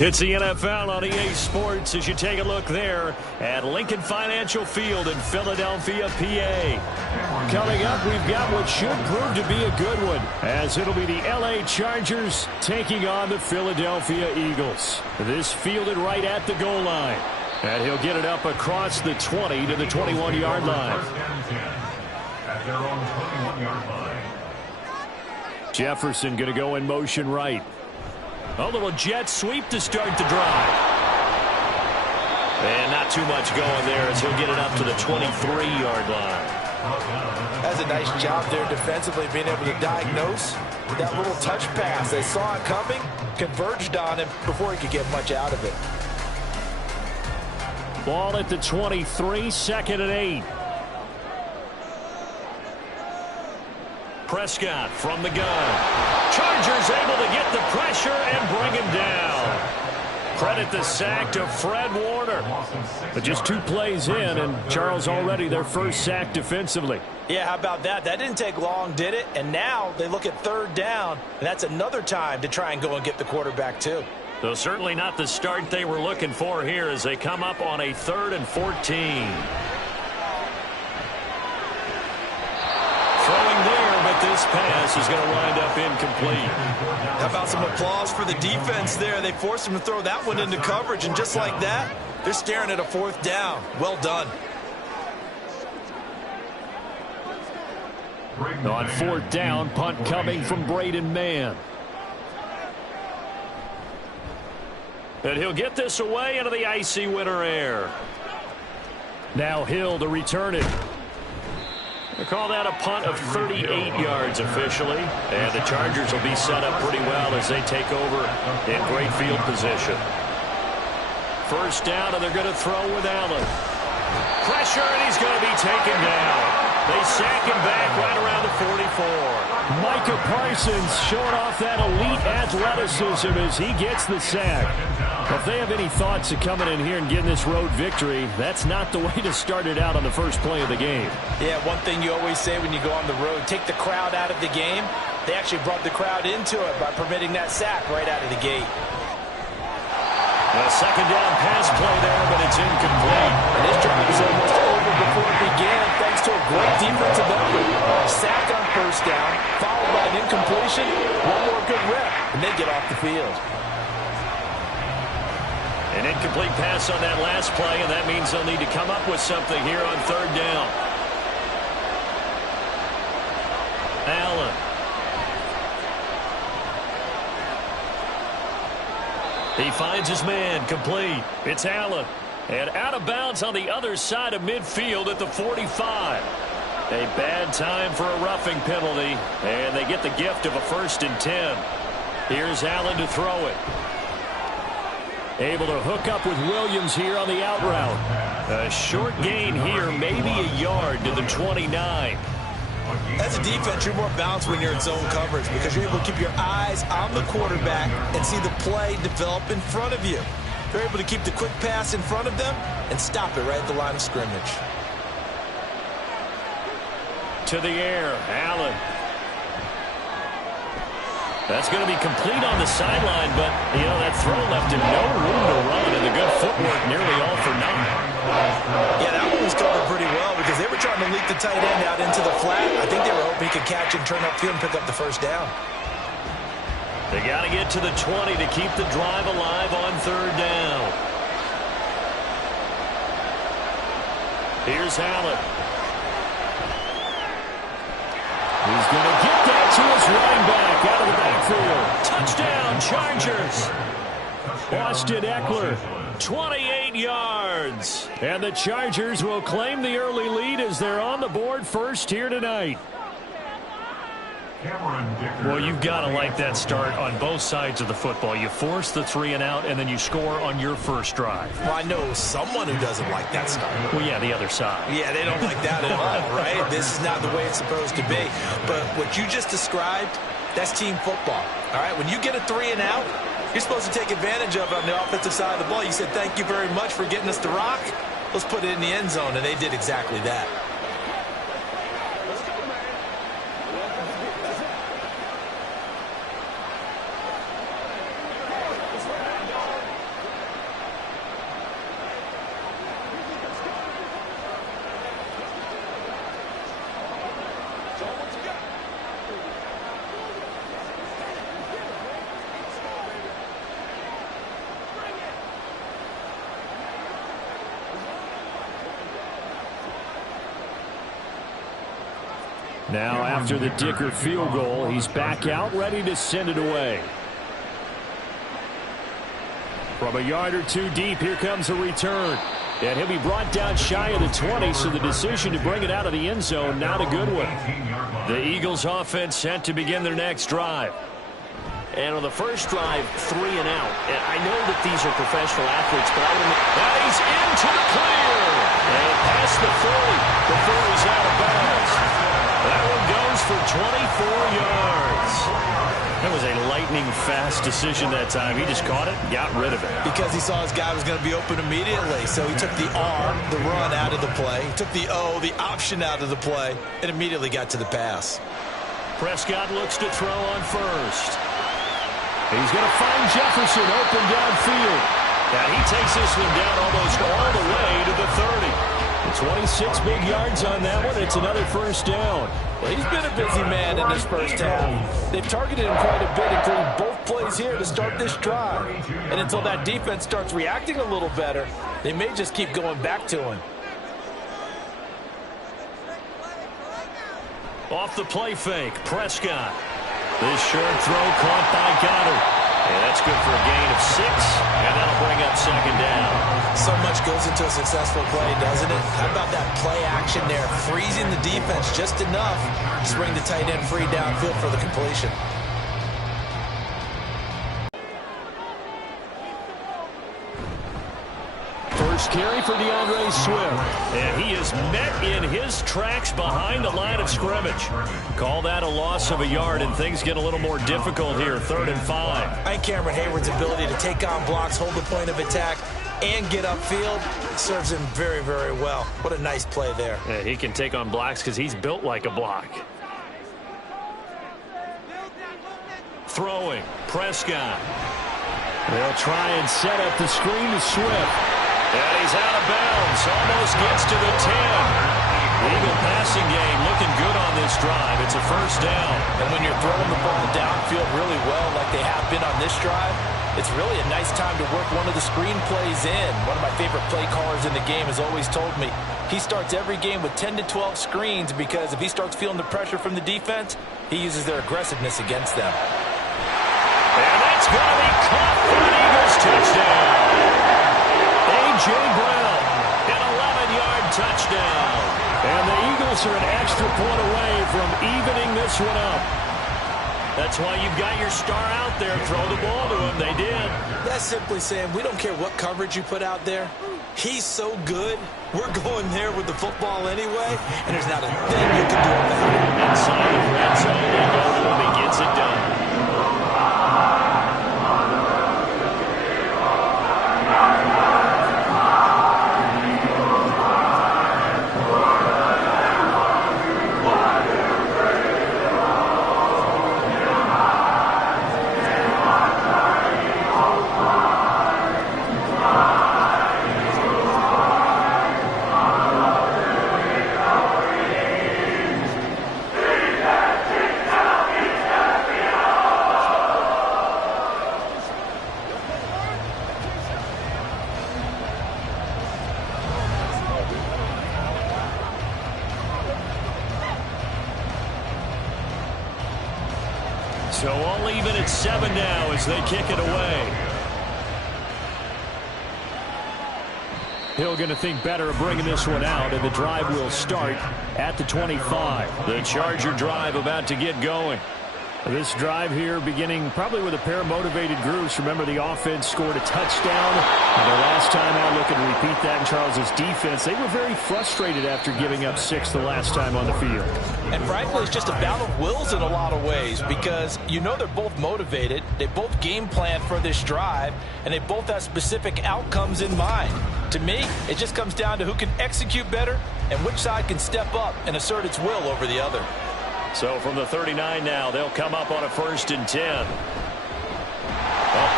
It's the NFL on EA Sports as you take a look there at Lincoln Financial Field in Philadelphia, PA. Coming up, we've got what should prove to be a good one, as it'll be the LA Chargers taking on the Philadelphia Eagles. This fielded right at the goal line. And he'll get it up across the 20 to the 21-yard line. At their own 21-yard line. Jefferson going to go in motion right. A little jet sweep to start the drive. And not too much going there as he'll get it up to the 23-yard line. That's a nice job there defensively, being able to diagnose that little touch pass. They saw it coming, converged on him before he could get much out of it. Ball at the 23, 2nd and 8. Prescott from the gun. Chargers able to get the pressure and bring him down. Credit the sack to Fred Warner. But just 2 plays in, and Charles already their first sack defensively. Yeah, how about that? That didn't take long, did it? And now they look at 3rd down, and that's another time to try and go and get the quarterback too. So certainly not the start they were looking for here as they come up on a 3rd and 14. Throwing there, but this pass is going to wind up incomplete. How about some applause for the defense there? They forced him to throw that one into coverage, and just like that, they're staring at a 4th down. Well done. On 4th down, punt coming from Braden Mann. And he'll get this away into the icy winter air. Now Hill to return it. They call that a punt of 38 yards officially. And the Chargers will be set up pretty well as they take over in great field position. 1st down, and they're going to throw with Allen. Pressure, and he's going to be taken down. They sack him back right around the 44. Micah Parsons showing off that elite athleticism as he gets the sack. If they have any thoughts of coming in here and getting this road victory, that's not the way to start it out on the first play of the game. Yeah, one thing you always say when you go on the road, take the crowd out of the game. They actually brought the crowd into it by permitting that sack right out of the gate. A 2nd down pass play there, but it's incomplete. And this drive was almost over before it began thanks to a great defensive effort. Sack on 1st down, followed by an incompletion, one more good rep, and they get off the field. An incomplete pass on that last play, and that means they'll need to come up with something here on 3rd down. Allen. He finds his man, complete. It's Allen. And out of bounds on the other side of midfield at the 45. A bad time for a roughing penalty, and they get the gift of a 1st and 10. Here's Allen to throw it. Able to hook up with Williams here on the out route. A short gain here, maybe a yard to the 29. As a defense, you're more balanced when you're in zone coverage because you're able to keep your eyes on the quarterback and see the play develop in front of you. They're able to keep the quick pass in front of them and stop it right at the line of scrimmage. To the air, Allen. That's going to be complete on the sideline, but, you know, that throw left him no room to run, and the good footwork nearly all for naught. Yeah, that one was covered pretty well because they were trying to leak the tight end out into the flat. I think they were hoping he could catch it and turn upfield and pick up the 1st down. They got to get to the 20 to keep the drive alive on 3rd down. Here's Allen. He's going to get that to his running back out of the backfield. Touchdown, Chargers. Austin Eckler, 28 yards. And the Chargers will claim the early lead as they're on the board first here tonight. Well, you've got to like that start on both sides of the football. You force the 3 and out, and then you score on your first drive. Well, I know someone who doesn't like that start. Well, yeah, the other side. Yeah, they don't like that at all, right? This is not the way it's supposed to be. But what you just described, that's team football, all right? When you get a 3 and out, you're supposed to take advantage of it on the offensive side of the ball. You said, thank you very much for getting us the rock. Let's put it in the end zone, and they did exactly that. Now after the Dicker field goal, he's back out ready to send it away. From a yard or two deep, here comes a return. And he'll be brought down shy of the 20, so the decision to bring it out of the end zone, not a good one. The Eagles offense set to begin their next drive. And on the first drive, 3 and out. And I know that these are professional athletes, but I want to... And he's into the clear. And past the 40 before he's out of bounds. That one goes for 24 yards. That was a lightning-fast decision that time. He just caught it and got rid of it. Because he saw his guy was going to be open immediately. So he took the R, the run, out of the play. He took the O, the option, out of the play, and immediately got to the pass. Prescott looks to throw on first. He's going to find Jefferson open downfield. Now he takes this one down almost all the way to the 30. 26 big yards on that one. It's another first down. Well, he's been a busy man in this first half. They've targeted him quite a bit, including both plays here to start this drive. And until that defense starts reacting a little better, they may just keep going back to him. Off the play fake, Prescott. This short throw caught by Goddard. And that's good for a gain of 6, and that'll bring up second down. So much goes into a successful play, doesn't it? How about that play action there, freezing the defense just enough to bring the tight end free downfield for the completion. First carry for DeAndre Swift. And he is met in his tracks behind the line of scrimmage. Call that a loss of a yard, and things get a little more difficult here, 3rd and 5. I think Cameron Hayward's ability to take on blocks, hold the point of attack, and get upfield serves him very, very well. What a nice play there. Yeah, he can take on blocks because he's built like a block. Throwing, Prescott. They'll try and set up the screen to Swift. And he's out of bounds. Almost gets to the 10. The Eagle passing game looking good on this drive. It's a first down. And when you're throwing the ball downfield really well like they have been on this drive, it's really a nice time to work one of the screen plays in. One of my favorite play callers in the game has always told me he starts every game with 10 to 12 screens because if he starts feeling the pressure from the defense, he uses their aggressiveness against them. And that's going to be caught for an Eagles touchdown. A.J. Brown, an 11-yard touchdown. And the Eagles are an extra point away from evening this one up. That's why you've got your star out there. Throw the ball to him. They did. That's simply saying we don't care what coverage you put out there. He's so good. We're going there with the football anyway, and there's not a thing you can do about it. Inside the red zone, they go to him. He gets it done. So all even at 7 now as they kick it away. Hill going to think better of bringing this one out, and the drive will start at the 25. The Charger drive about to get going. This drive here beginning probably with a pair of motivated groups. Remember, the offense scored a touchdown. And the last time out, looking to repeat that in Charles's defense. They were very frustrated after giving up 6 the last time on the field. And frankly, it's just a battle of wills in a lot of ways because you know they're both motivated. They both game plan for this drive, and they both have specific outcomes in mind. To me, it just comes down to who can execute better and which side can step up and assert its will over the other. So from the 39 now, they'll come up on a 1st and 10. Up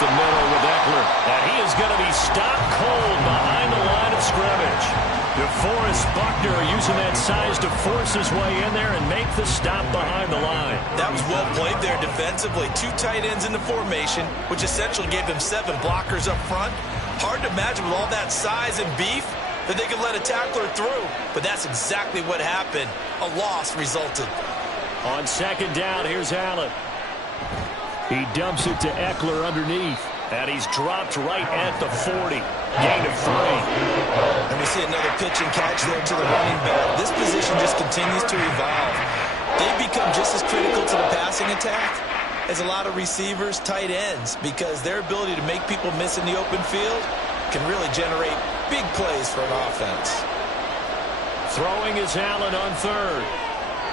the middle with Eckler. And he is going to be stopped cold behind the line of scrimmage. DeForest Buckner using that size to force his way in there and make the stop behind the line. That was well played there defensively. 2 tight ends in the formation, which essentially gave them 7 blockers up front. Hard to imagine with all that size and beef that they could let a tackler through. But that's exactly what happened. A loss resulted. On second down, here's Allen. He dumps it to Eckler underneath. And he's dropped right at the 40. Gain of 3. And we see another pitch and catch there to the running back. This position just continues to evolve. They've become just as critical to the passing attack as a lot of receivers, tight ends, because their ability to make people miss in the open field can really generate big plays for an offense. Throwing is Allen on third.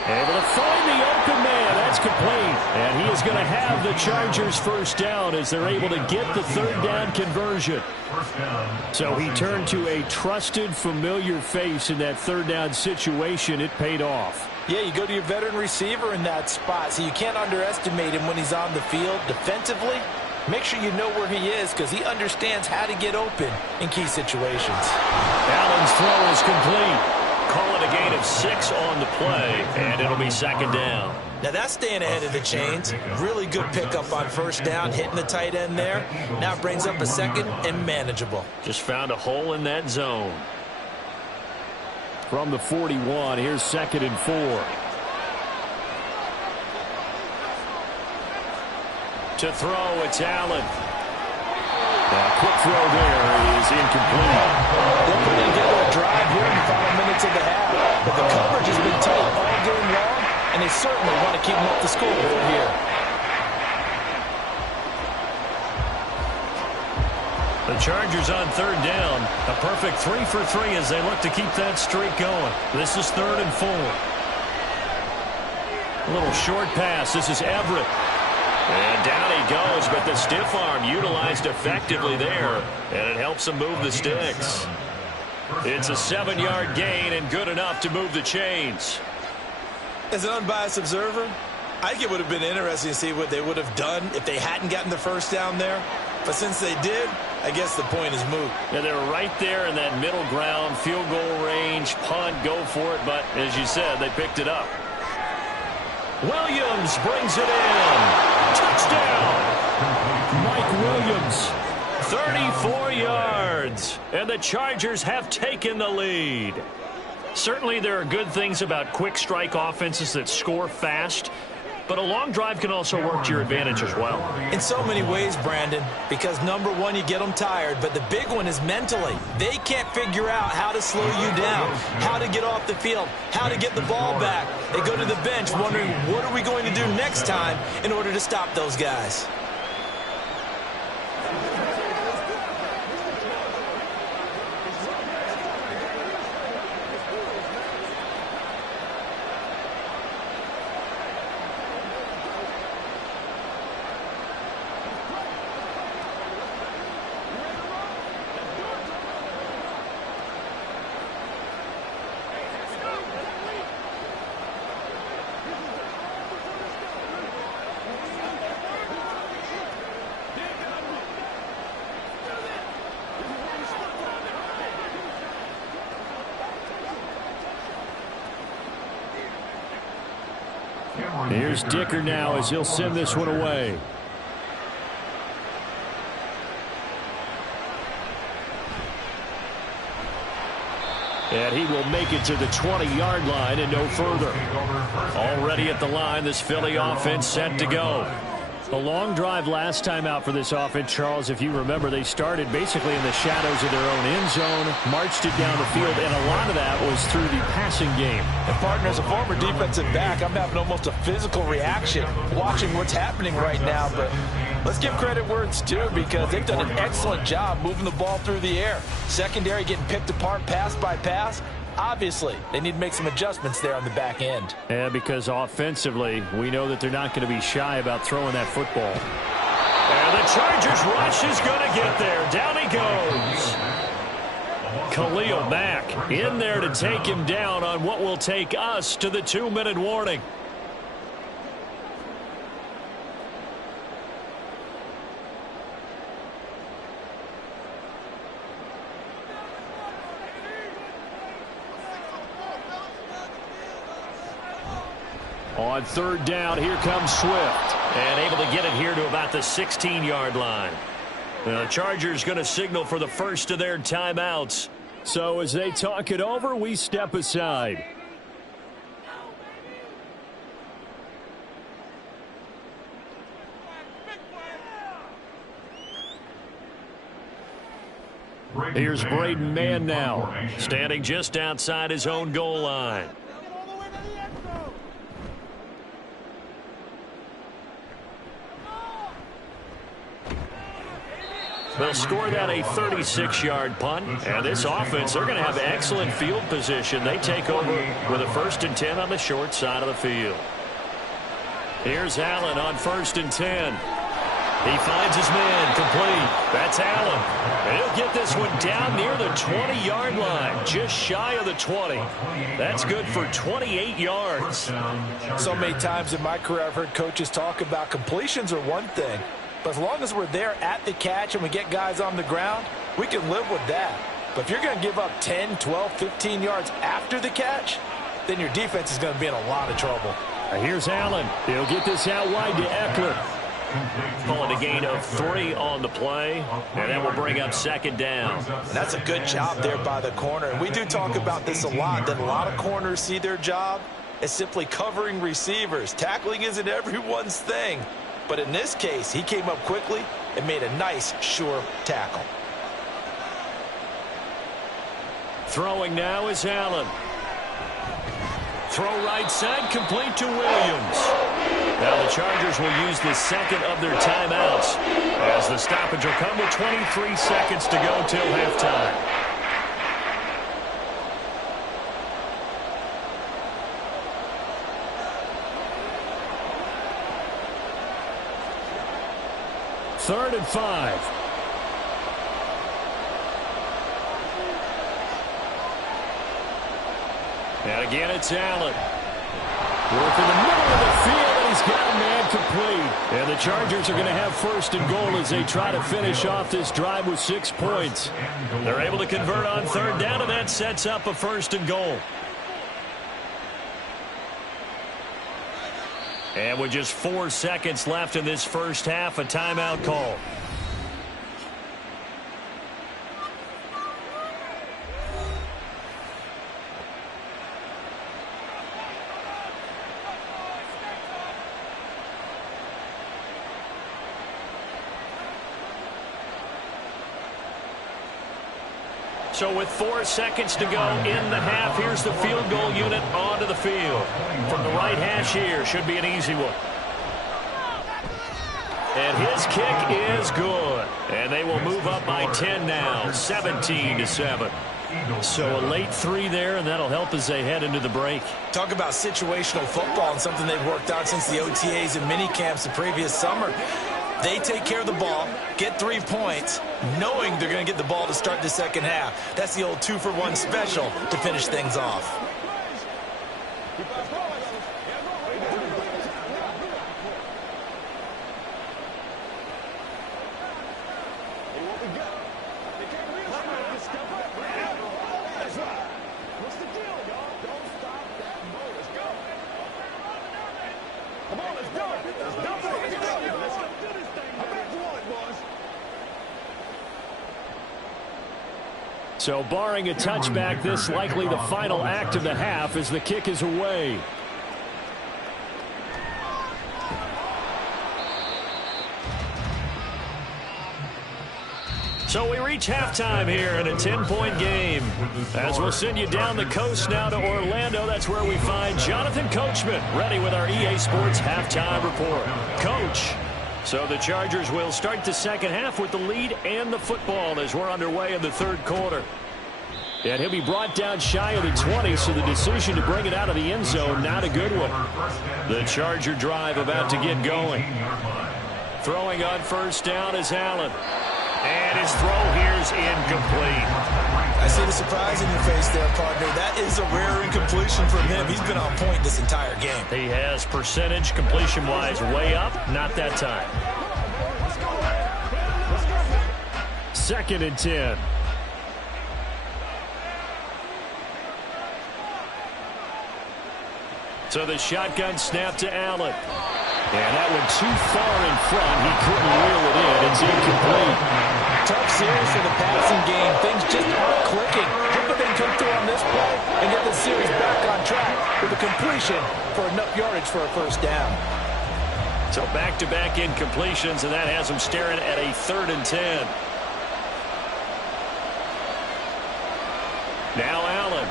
Able to find the open man. That's complete. And he is going to have the Chargers first down as they're able to get the third down conversion. So he turned to a trusted, familiar face in that third down situation. It paid off. Yeah, you go to your veteran receiver in that spot, so you can't underestimate him when he's on the field. Defensively, make sure you know where he is because he understands how to get open in key situations. Allen's throw is complete. Call it a gain of 6 on the play, and it'll be second down. Now that's staying ahead of the chains. Really good pickup on first down, hitting the tight end there. Now it brings up a second and manageable. Just found a hole in that zone. From the 41, here's second and 4. To throw, it's Allen. A quick throw there is incomplete. They're putting together a drive here in the final minutes of the half, but the coverage has been tight all game long, and they certainly want to keep them up the scoreboard here. The Chargers on third down. A perfect 3 for 3 as they look to keep that streak going. This is 3rd and 4. A little short pass. This is Everett. And down he goes, but the stiff arm utilized effectively there, and it helps him move the sticks. It's a 7-yard gain and good enough to move the chains. As an unbiased observer, I think it would have been interesting to see what they would have done if they hadn't gotten the first down there. But since they did, I guess the point is moot. Yeah, they were right there in that middle ground, field goal range, punt, go for it. But as you said, they picked it up. Williams brings it in. Touchdown. Mike Williams, 34 yards. And the Chargers have taken the lead. Certainly there are good things about quick strike offenses that score fast. But a long drive can also work to your advantage as well. In so many ways, Brandon, because number one, you get them tired, but the big one is mentally. They can't figure out how to slow you down, how to get off the field, how to get the ball back. They go to the bench wondering, what are we going to do next time in order to stop those guys? Here's Dicker now as he'll send this one away. And he will make it to the 20-yard line and no further. Already at the line, this Philly offense set to go. A long drive last time out for this offense, Charles. If you remember, they started basically in the shadows of their own end zone, marched it down the field, and a lot of that was through the passing game. And partner, as a former defensive back, I'm having almost a physical reaction watching what's happening right now. But let's give credit where it's due because they've done an excellent job moving the ball through the air. Secondary getting picked apart pass by pass. Obviously, they need to make some adjustments there on the back end. Yeah, because offensively, we know that they're not going to be shy about throwing that football. And the Chargers rush is going to get there. Down he goes. Khalil Mack in there to take him down on what will take us to the 2-minute warning. On third down, here comes Swift. And able to get it here to about the 16-yard line. The Chargers going to signal for the first of their timeouts. So as they talk it over, we step aside. Here's Braden Mann now, standing just outside his own goal line. They'll score that a 36-yard punt. And this offense, they're going to have excellent field position. They take over with a 1st and 10 on the short side of the field. Here's Allen on 1st and 10. He finds his man complete. That's Allen. And he'll get this one down near the 20-yard line, just shy of the 20. That's good for 28 yards. So many times in my career I've heard coaches talk about completions are one thing. But as long as we're there at the catch and we get guys on the ground, we can live with that. But if you're going to give up 10, 12, 15 yards after the catch, then your defense is going to be in a lot of trouble. Here's Allen. He'll get this out wide to Eckler. Calling a gain of 3 on the play, and that will bring up 2nd down. And that's a good job there by the corner. And we do talk about this a lot, that a lot of corners see their job as simply covering receivers. Tackling isn't everyone's thing. But in this case, he came up quickly and made a nice, sure tackle. Throwing now is Allen. Throw right side, complete to Williams. Now the Chargers will use the 2nd of their timeouts, as the stoppage will come with 23 seconds to go till halftime. Third and 5. And again, it's Allen. Work in the middle of the field, and he's got a man complete. And the Chargers are going to have 1st and goal as they try to finish off this drive with 6 points. They're able to convert on 3rd down, and that sets up a 1st and goal. And with just 4 seconds left in this first half, a timeout call. So with 4 seconds to go in the half, here's the field goal unit onto the field. From the right hash here, should be an easy one. And his kick is good. And they will move up by 10 now, 17-7. So a late 3 there, and that'll help as they head into the break. Talk about situational football and something they've worked on since the OTAs and mini camps the previous summer. They take care of the ball, get 3 points, knowing they're going to get the ball to start the second half. That's the old 2-for-1 special to finish things off. So barring a touchback, this likely the final act of the half as the kick is away. So we reach halftime here in a 10-point game. As we'll send you down the coast now to Orlando, that's where we find Jonathan Coachman ready with our EA Sports halftime report. Coach. So the Chargers will start the second half with the lead and the football as we're underway in the third quarter. And he'll be brought down shy of the 20, so the decision to bring it out of the end zone, not a good one. The Charger drive about to get going. Throwing on first down is Allen. And his throw here is incomplete. I see the surprise in your face there, partner. That is a rare incompletion from him. He's been on point this entire game. He has percentage completion-wise way up, not that time. 2nd and 10. So the shotgun snap to Allen. And that one too far in front. He couldn't reel it in. It's incomplete. Tough series for the passing game. Things just aren't clicking. Hope they can come through on this play and get the series back on track with a completion for enough yardage for a first down. So back-to-back incompletions, and that has them staring at a 3rd and 10. Now Allen.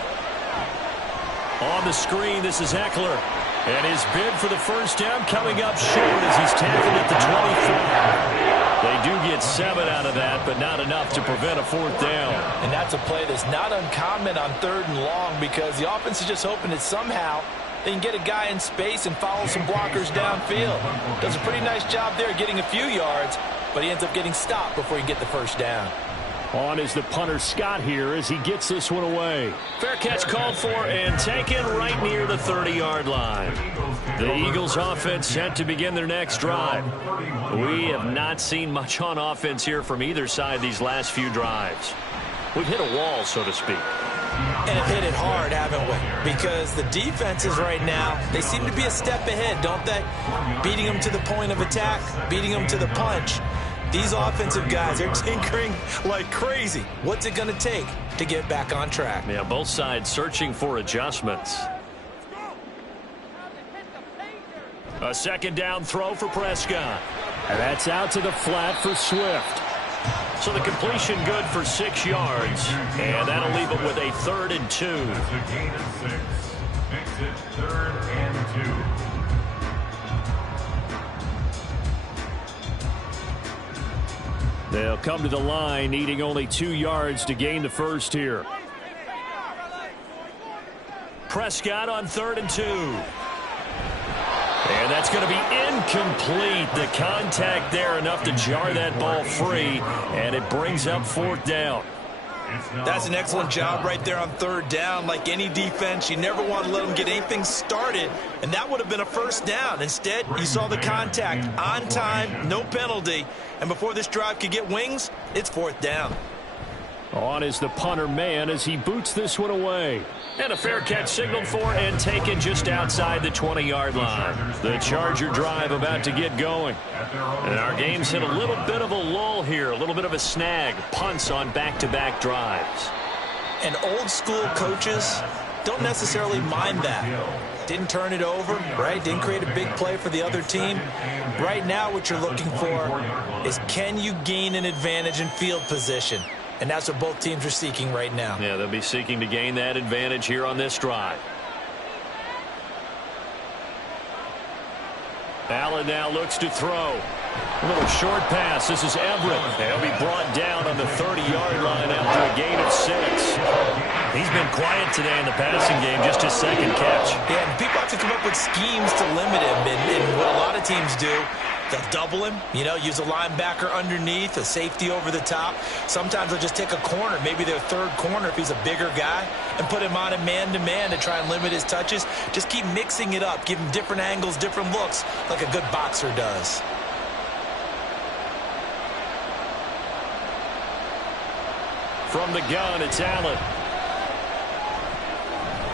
On the screen, this is Eckler. And his bid for the first down coming up short as he's tackled at the 24. They do get 7 out of that, but not enough to prevent a 4th down. And that's a play that's not uncommon on 3rd and long because the offense is just hoping that somehow they can get a guy in space and follow some blockers downfield. Does a pretty nice job there getting a few yards, but he ends up getting stopped before he can get the first down. On is the punter Scott here as he gets this one away. Fair catch called for and taken right near the 30-yard line. The Eagles offense set to begin their next drive. We have not seen much on offense here from either side these last few drives. We've hit a wall, so to speak. And have hit it hard, haven't we? Because the defenses right now, they seem to be a step ahead, don't they? Beating them to the point of attack, beating them to the punch. These offensive guys are tinkering like crazy. What's it going to take to get back on track? Yeah, both sides searching for adjustments. A 2nd down throw for Prescott. And that's out to the flat for Swift. So the completion good for 6 yards. And that'll leave it with a 3rd and 2. That's a gain of 6. Makes it 3rd and 2. They'll come to the line, needing only 2 yards to gain the first here. Prescott on 3rd and 2. And that's going to be incomplete. The contact there enough to jar that ball free, and it brings up 4th down. That's an excellent job right there on 3rd down. Like any defense, you never want to let them get anything started, and that would have been a first down. Instead, you saw the contact on time, no penalty, and before this drive could get wings, it's 4th down. On is the punter man as he boots this one away. And a fair catch signaled for and taken just outside the 20-yard line. The Charger drive about to get going. And our game's hit a little bit of a lull here, a little bit of a snag. Punts on back-to-back drives. And old-school coaches don't necessarily mind that. Didn't turn it over, right? Didn't create a big play for the other team. Right now what you're looking for is, can you gain an advantage in field position? And that's what both teams are seeking right now. Yeah, they'll be seeking to gain that advantage here on this drive. Allen now looks to throw. A little short pass. This is Everett. He'll be brought down on the 30-yard line after a gain of 6. He's been quiet today in the passing game, just his 2nd catch. Yeah, and people have to come up with schemes to limit him. And what a lot of teams do, they'll double him, use a linebacker underneath, a safety over the top. Sometimes they'll just take a corner, maybe their 3rd corner if he's a bigger guy, and put him on a man-to-man to try and limit his touches. Just keep mixing it up, give him different angles, different looks, like a good boxer does. From the gun, it's Allen.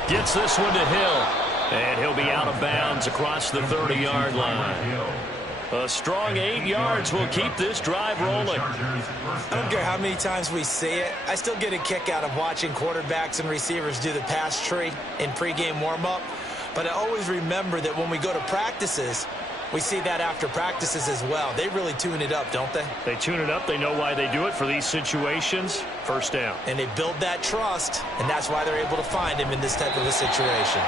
Gets this one to Hill. And he'll be out of bounds across the 30-yard line. A strong 8 yards will keep this drive rolling. I don't care how many times we see it. I still get a kick out of watching quarterbacks and receivers do the pass tree in pregame warm-up. But I always remember that when we go to practices, we see that after practices as well. They really tune it up, don't they? They tune it up. They know why they do it for these situations. First down. And they build that trust, and that's why they're able to find him in this type of a situation.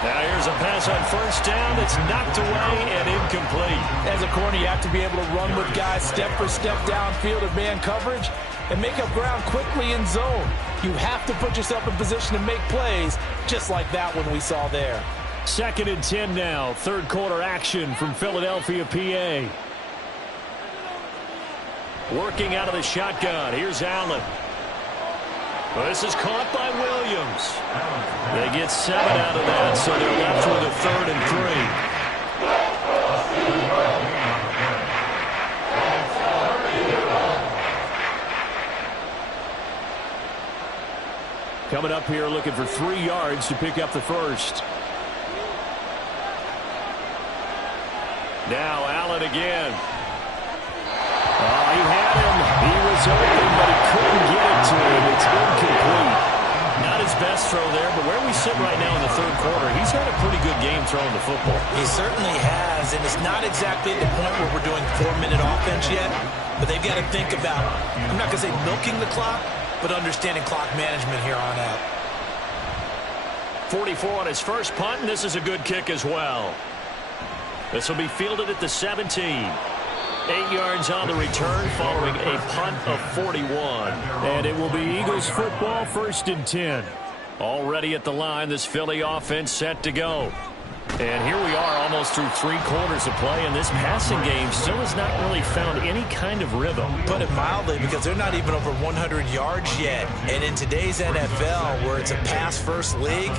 Now here's a pass on first down. It's knocked away and incomplete. As a corner, you have to be able to run with guys step for step downfield of man coverage and make up ground quickly in zone. You have to put yourself in position to make plays, just like that one we saw there. 2nd and 10 now. 3rd quarter action from Philadelphia, PA. Working out of the shotgun. Here's Allen. Well, this is caught by Williams. They get 7 out of that, so they're left with a 3rd and 3. Coming up here looking for 3 yards to pick up the first. Now Allen again. He had him. He was open, but he couldn't get it to him. It's incomplete. Not his best throw there, but where we sit right now in the 3rd quarter, he's had a pretty good game throwing the football. He certainly has, and it's not exactly at the point where we're doing 4-minute offense yet, but they've got to think about, I'm not going to say milking the clock, but understanding clock management here on out. 44 on his first punt, and this is a good kick as well. This will be fielded at the 17. 8 yards on the return following a punt of 41. And it will be Eagles football, 1st and 10. Already at the line, this Philly offense set to go. And here we are almost through 3 quarters of play, and this passing game still has not really found any kind of rhythm. Put it mildly, because they're not even over 100 yards yet. And in today's NFL, where it's a pass-first league,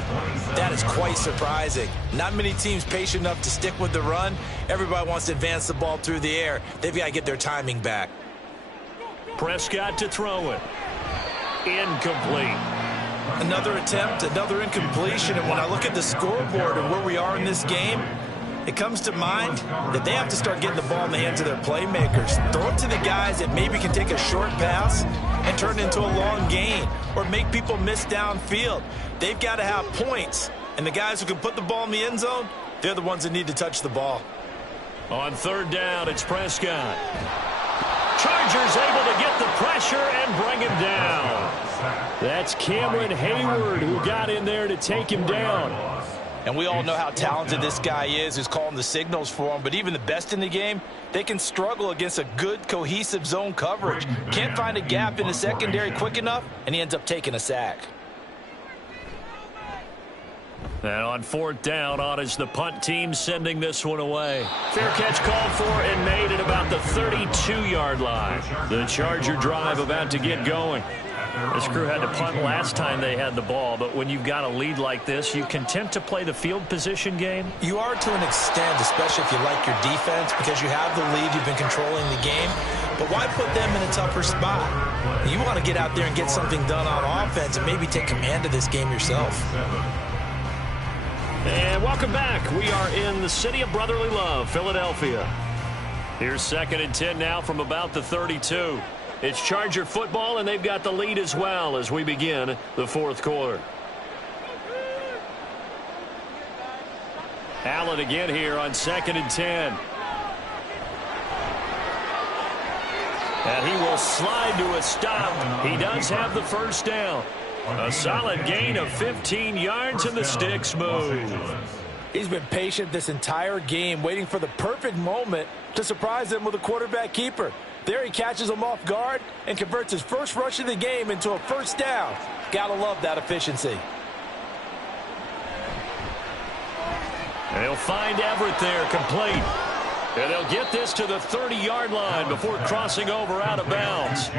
that is quite surprising. Not many teams patient enough to stick with the run. Everybody wants to advance the ball through the air. They've got to get their timing back. Prescott to throw it. Incomplete. Another attempt, another incompletion, and when I look at the scoreboard and where we are in this game, it comes to mind that they have to start getting the ball in the hands of their playmakers. Throw it to the guys that maybe can take a short pass and turn it into a long gain or make people miss downfield. They've got to have points, and the guys who can put the ball in the end zone, they're the ones that need to touch the ball. On 3rd down, it's Prescott. Chargers able to get the pressure and bring him down. That's Cameron Hayward who got in there to take him down. And we all know how talented this guy is, who's calling the signals for him. But even the best in the game, they can struggle against a good, cohesive zone coverage. Can't find a gap in the secondary quick enough, and he ends up taking a sack. And on 4th down, on is the punt team sending this one away. Fair catch called for and made at about the 32-yard line. The Charger drive about to get going. This crew had to punt last time they had the ball, but when you've got a lead like this, you content to play the field position game? You are to an extent, especially if you like your defense, because you have the lead, you've been controlling the game. But why put them in a tougher spot? You want to get out there and get something done on offense and maybe take command of this game yourself. And welcome back. We are in the city of brotherly love, Philadelphia. Here's 2nd and 10 now from about the 32. It's Charger football, and they've got the lead as well as we begin the 4th quarter. Allen again here on 2nd and 10. And he will slide to a stop. He does have the 1st down. A solid gain of 15 yards, and the sticks move. He's been patient this entire game, waiting for the perfect moment to surprise them with a quarterback keeper. There he catches him off guard and converts his first rush of the game into a 1st down. Gotta love that efficiency. They'll find Everett there, complete. And they'll get this to the 30-yard line before crossing over out of bounds.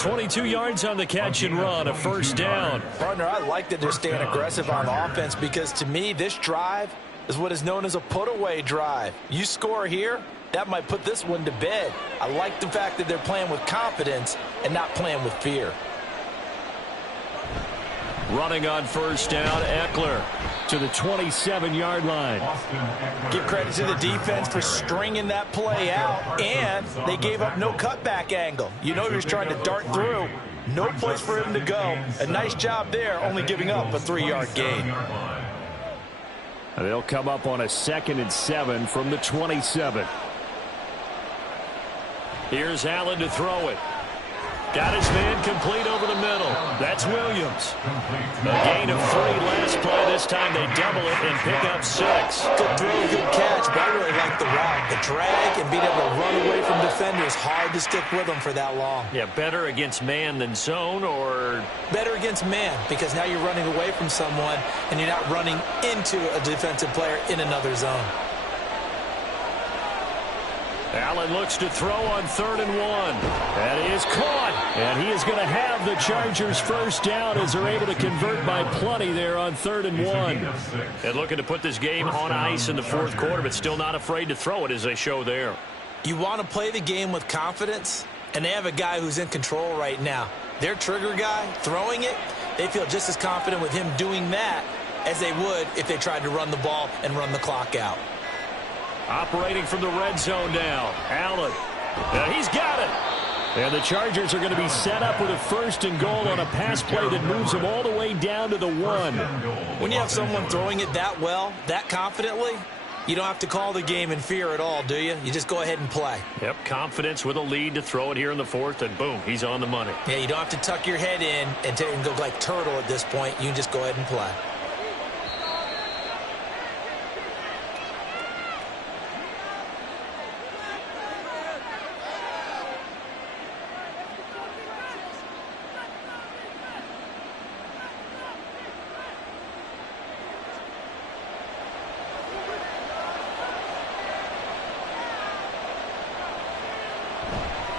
22 yards on the catch and run, a 1st down. Partner, I like that they're staying aggressive on offense, because to me, this drive is what is known as a put-away drive. You score here, that might put this one to bed. I like the fact that they're playing with confidence and not playing with fear. Running on 1st down, Eckler to the 27-yard line. Give credit to the defense for stringing that play out, and they gave up no cutback angle. You know he was trying to dart through. No place for him to go. A nice job there, only giving up a 3-yard gain. They'll come up on a 2nd and 7 from the 27. Here's Allen to throw it. Got his man complete over the middle. That's Williams. A gain of 3 last play. This time they double it and pick up 6. Good throw, good catch, but I really like the route. The drag and being able to run away from defenders, hard to stick with them for that long. Yeah, better against man than zone, or? Better against man, because now you're running away from someone and you're not running into a defensive player in another zone. Allen looks to throw on 3rd and 1. That is caught. And he is going to have the Chargers 1st down as they're able to convert by plenty there on 3rd and 1. And looking to put this game on ice in the 4th quarter, but still not afraid to throw it as they show there. You want to play the game with confidence, and they have a guy who's in control right now. Their trigger guy, throwing it, they feel just as confident with him doing that as they would if they tried to run the ball and run the clock out. Operating from the red zone now, Allen. He's got it. And the Chargers are going to be set up with a 1st and goal on a pass play that moves them all the way down to the 1. When you have someone throwing it that well, that confidently, you don't have to call the game in fear at all, do you? You just go ahead and play. Yep, confidence with a lead to throw it here in the 4th, and boom, he's on the money. Yeah, you don't have to tuck your head in and go like turtle at this point. You can just go ahead and play.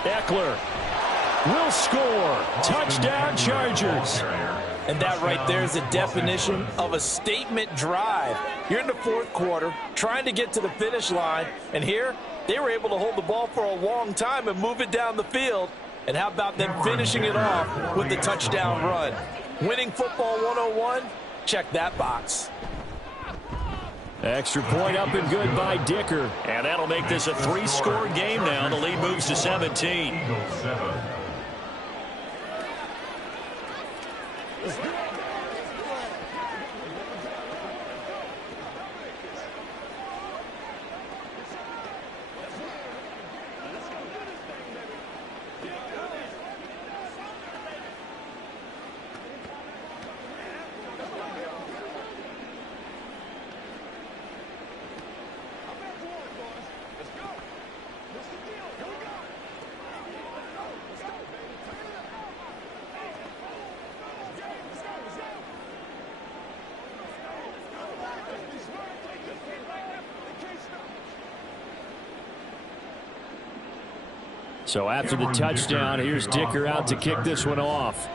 Eckler will score. Touchdown, Chargers. And that right there is the definition of a statement drive. You're in the fourth quarter, trying to get to the finish line, and here they were able to hold the ball for a long time and move it down the field. And how about them finishing it off with the touchdown run? Winning football 101? Check that box. Extra point up and good by Dicker. And that'll make this a 3-score game now. The lead moves to 17. Eagles 7. So after the touchdown, here's Dicker out to kick this one off.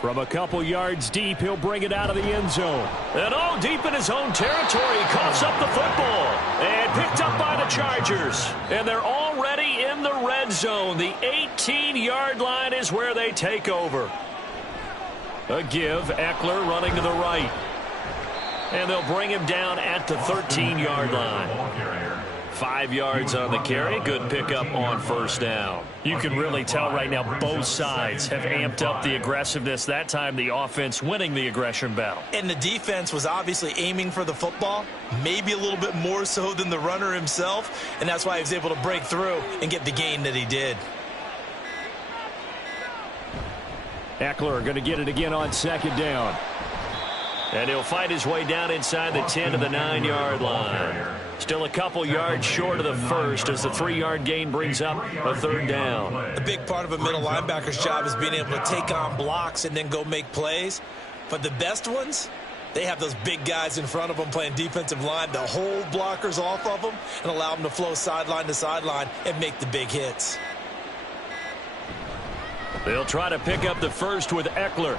From a couple yards deep, he'll bring it out of the end zone. And all deep in his own territory, coughs up the football. And picked up by the Chargers. And they're already in the red zone. The 18-yard line is where they take over. A give, Eckler running to the right. And they'll bring him down at the 13-yard line. 5 yards on the carry. Good pickup on first down. You can really tell right now both sides have amped up the aggressiveness. That time the offense winning the aggression battle. And the defense was obviously aiming for the football, maybe a little bit more so than the runner himself, and that's why he was able to break through and get the gain that he did. Eckler going to get it again on second down. And he'll fight his way down inside the 10 to the 9-yard line. Still a couple yards short of the first as the 3-yard gain brings up a third down. A big part of a middle linebacker's job is being able to take on blocks and then go make plays. But the best ones, they have those big guys in front of them playing defensive line to hold blockers off of them and allow them to flow sideline to sideline and make the big hits. They'll try to pick up the first with Eckler.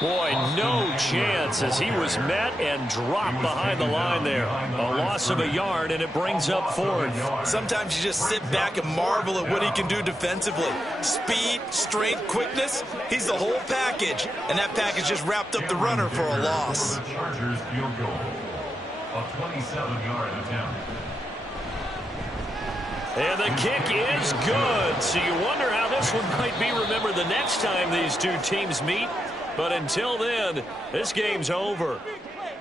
Boy, no chance as he was met and dropped behind the line there. A loss of a yard, and it brings up fourth. Sometimes you just sit back and marvel at what he can do defensively. Speed, strength, quickness, he's the whole package. And that package just wrapped up the runner for a loss. Chargers field goal. A 27-yard attempt. And the kick is good. So you wonder how this one might be remembered the next time these two teams meet. But until then, this game's over.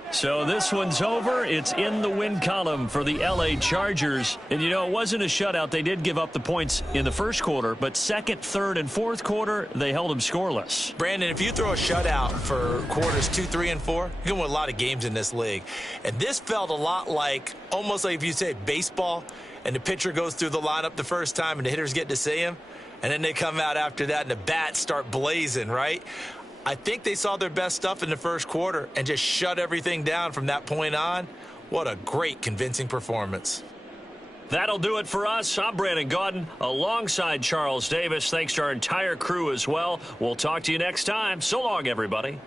So this one's over. It's in the win column for the L.A. Chargers. And, you know, it wasn't a shutout. They did give up the points in the first quarter. But second, third, and fourth quarter, they held them scoreless. Brandon, if you throw a shutout for quarters 2, 3, and 4, you're going to win a lot of games in this league. And this felt a lot like, almost like if you say baseball, and the pitcher goes through the lineup the first time and the hitters get to see him. And then they come out after that and the bats start blazing, right? I think they saw their best stuff in the first quarter and just shut everything down from that point on. What a great, convincing performance. That'll do it for us. I'm Brandon Gaudin alongside Charles Davis. Thanks to our entire crew as well. We'll talk to you next time. So long, everybody.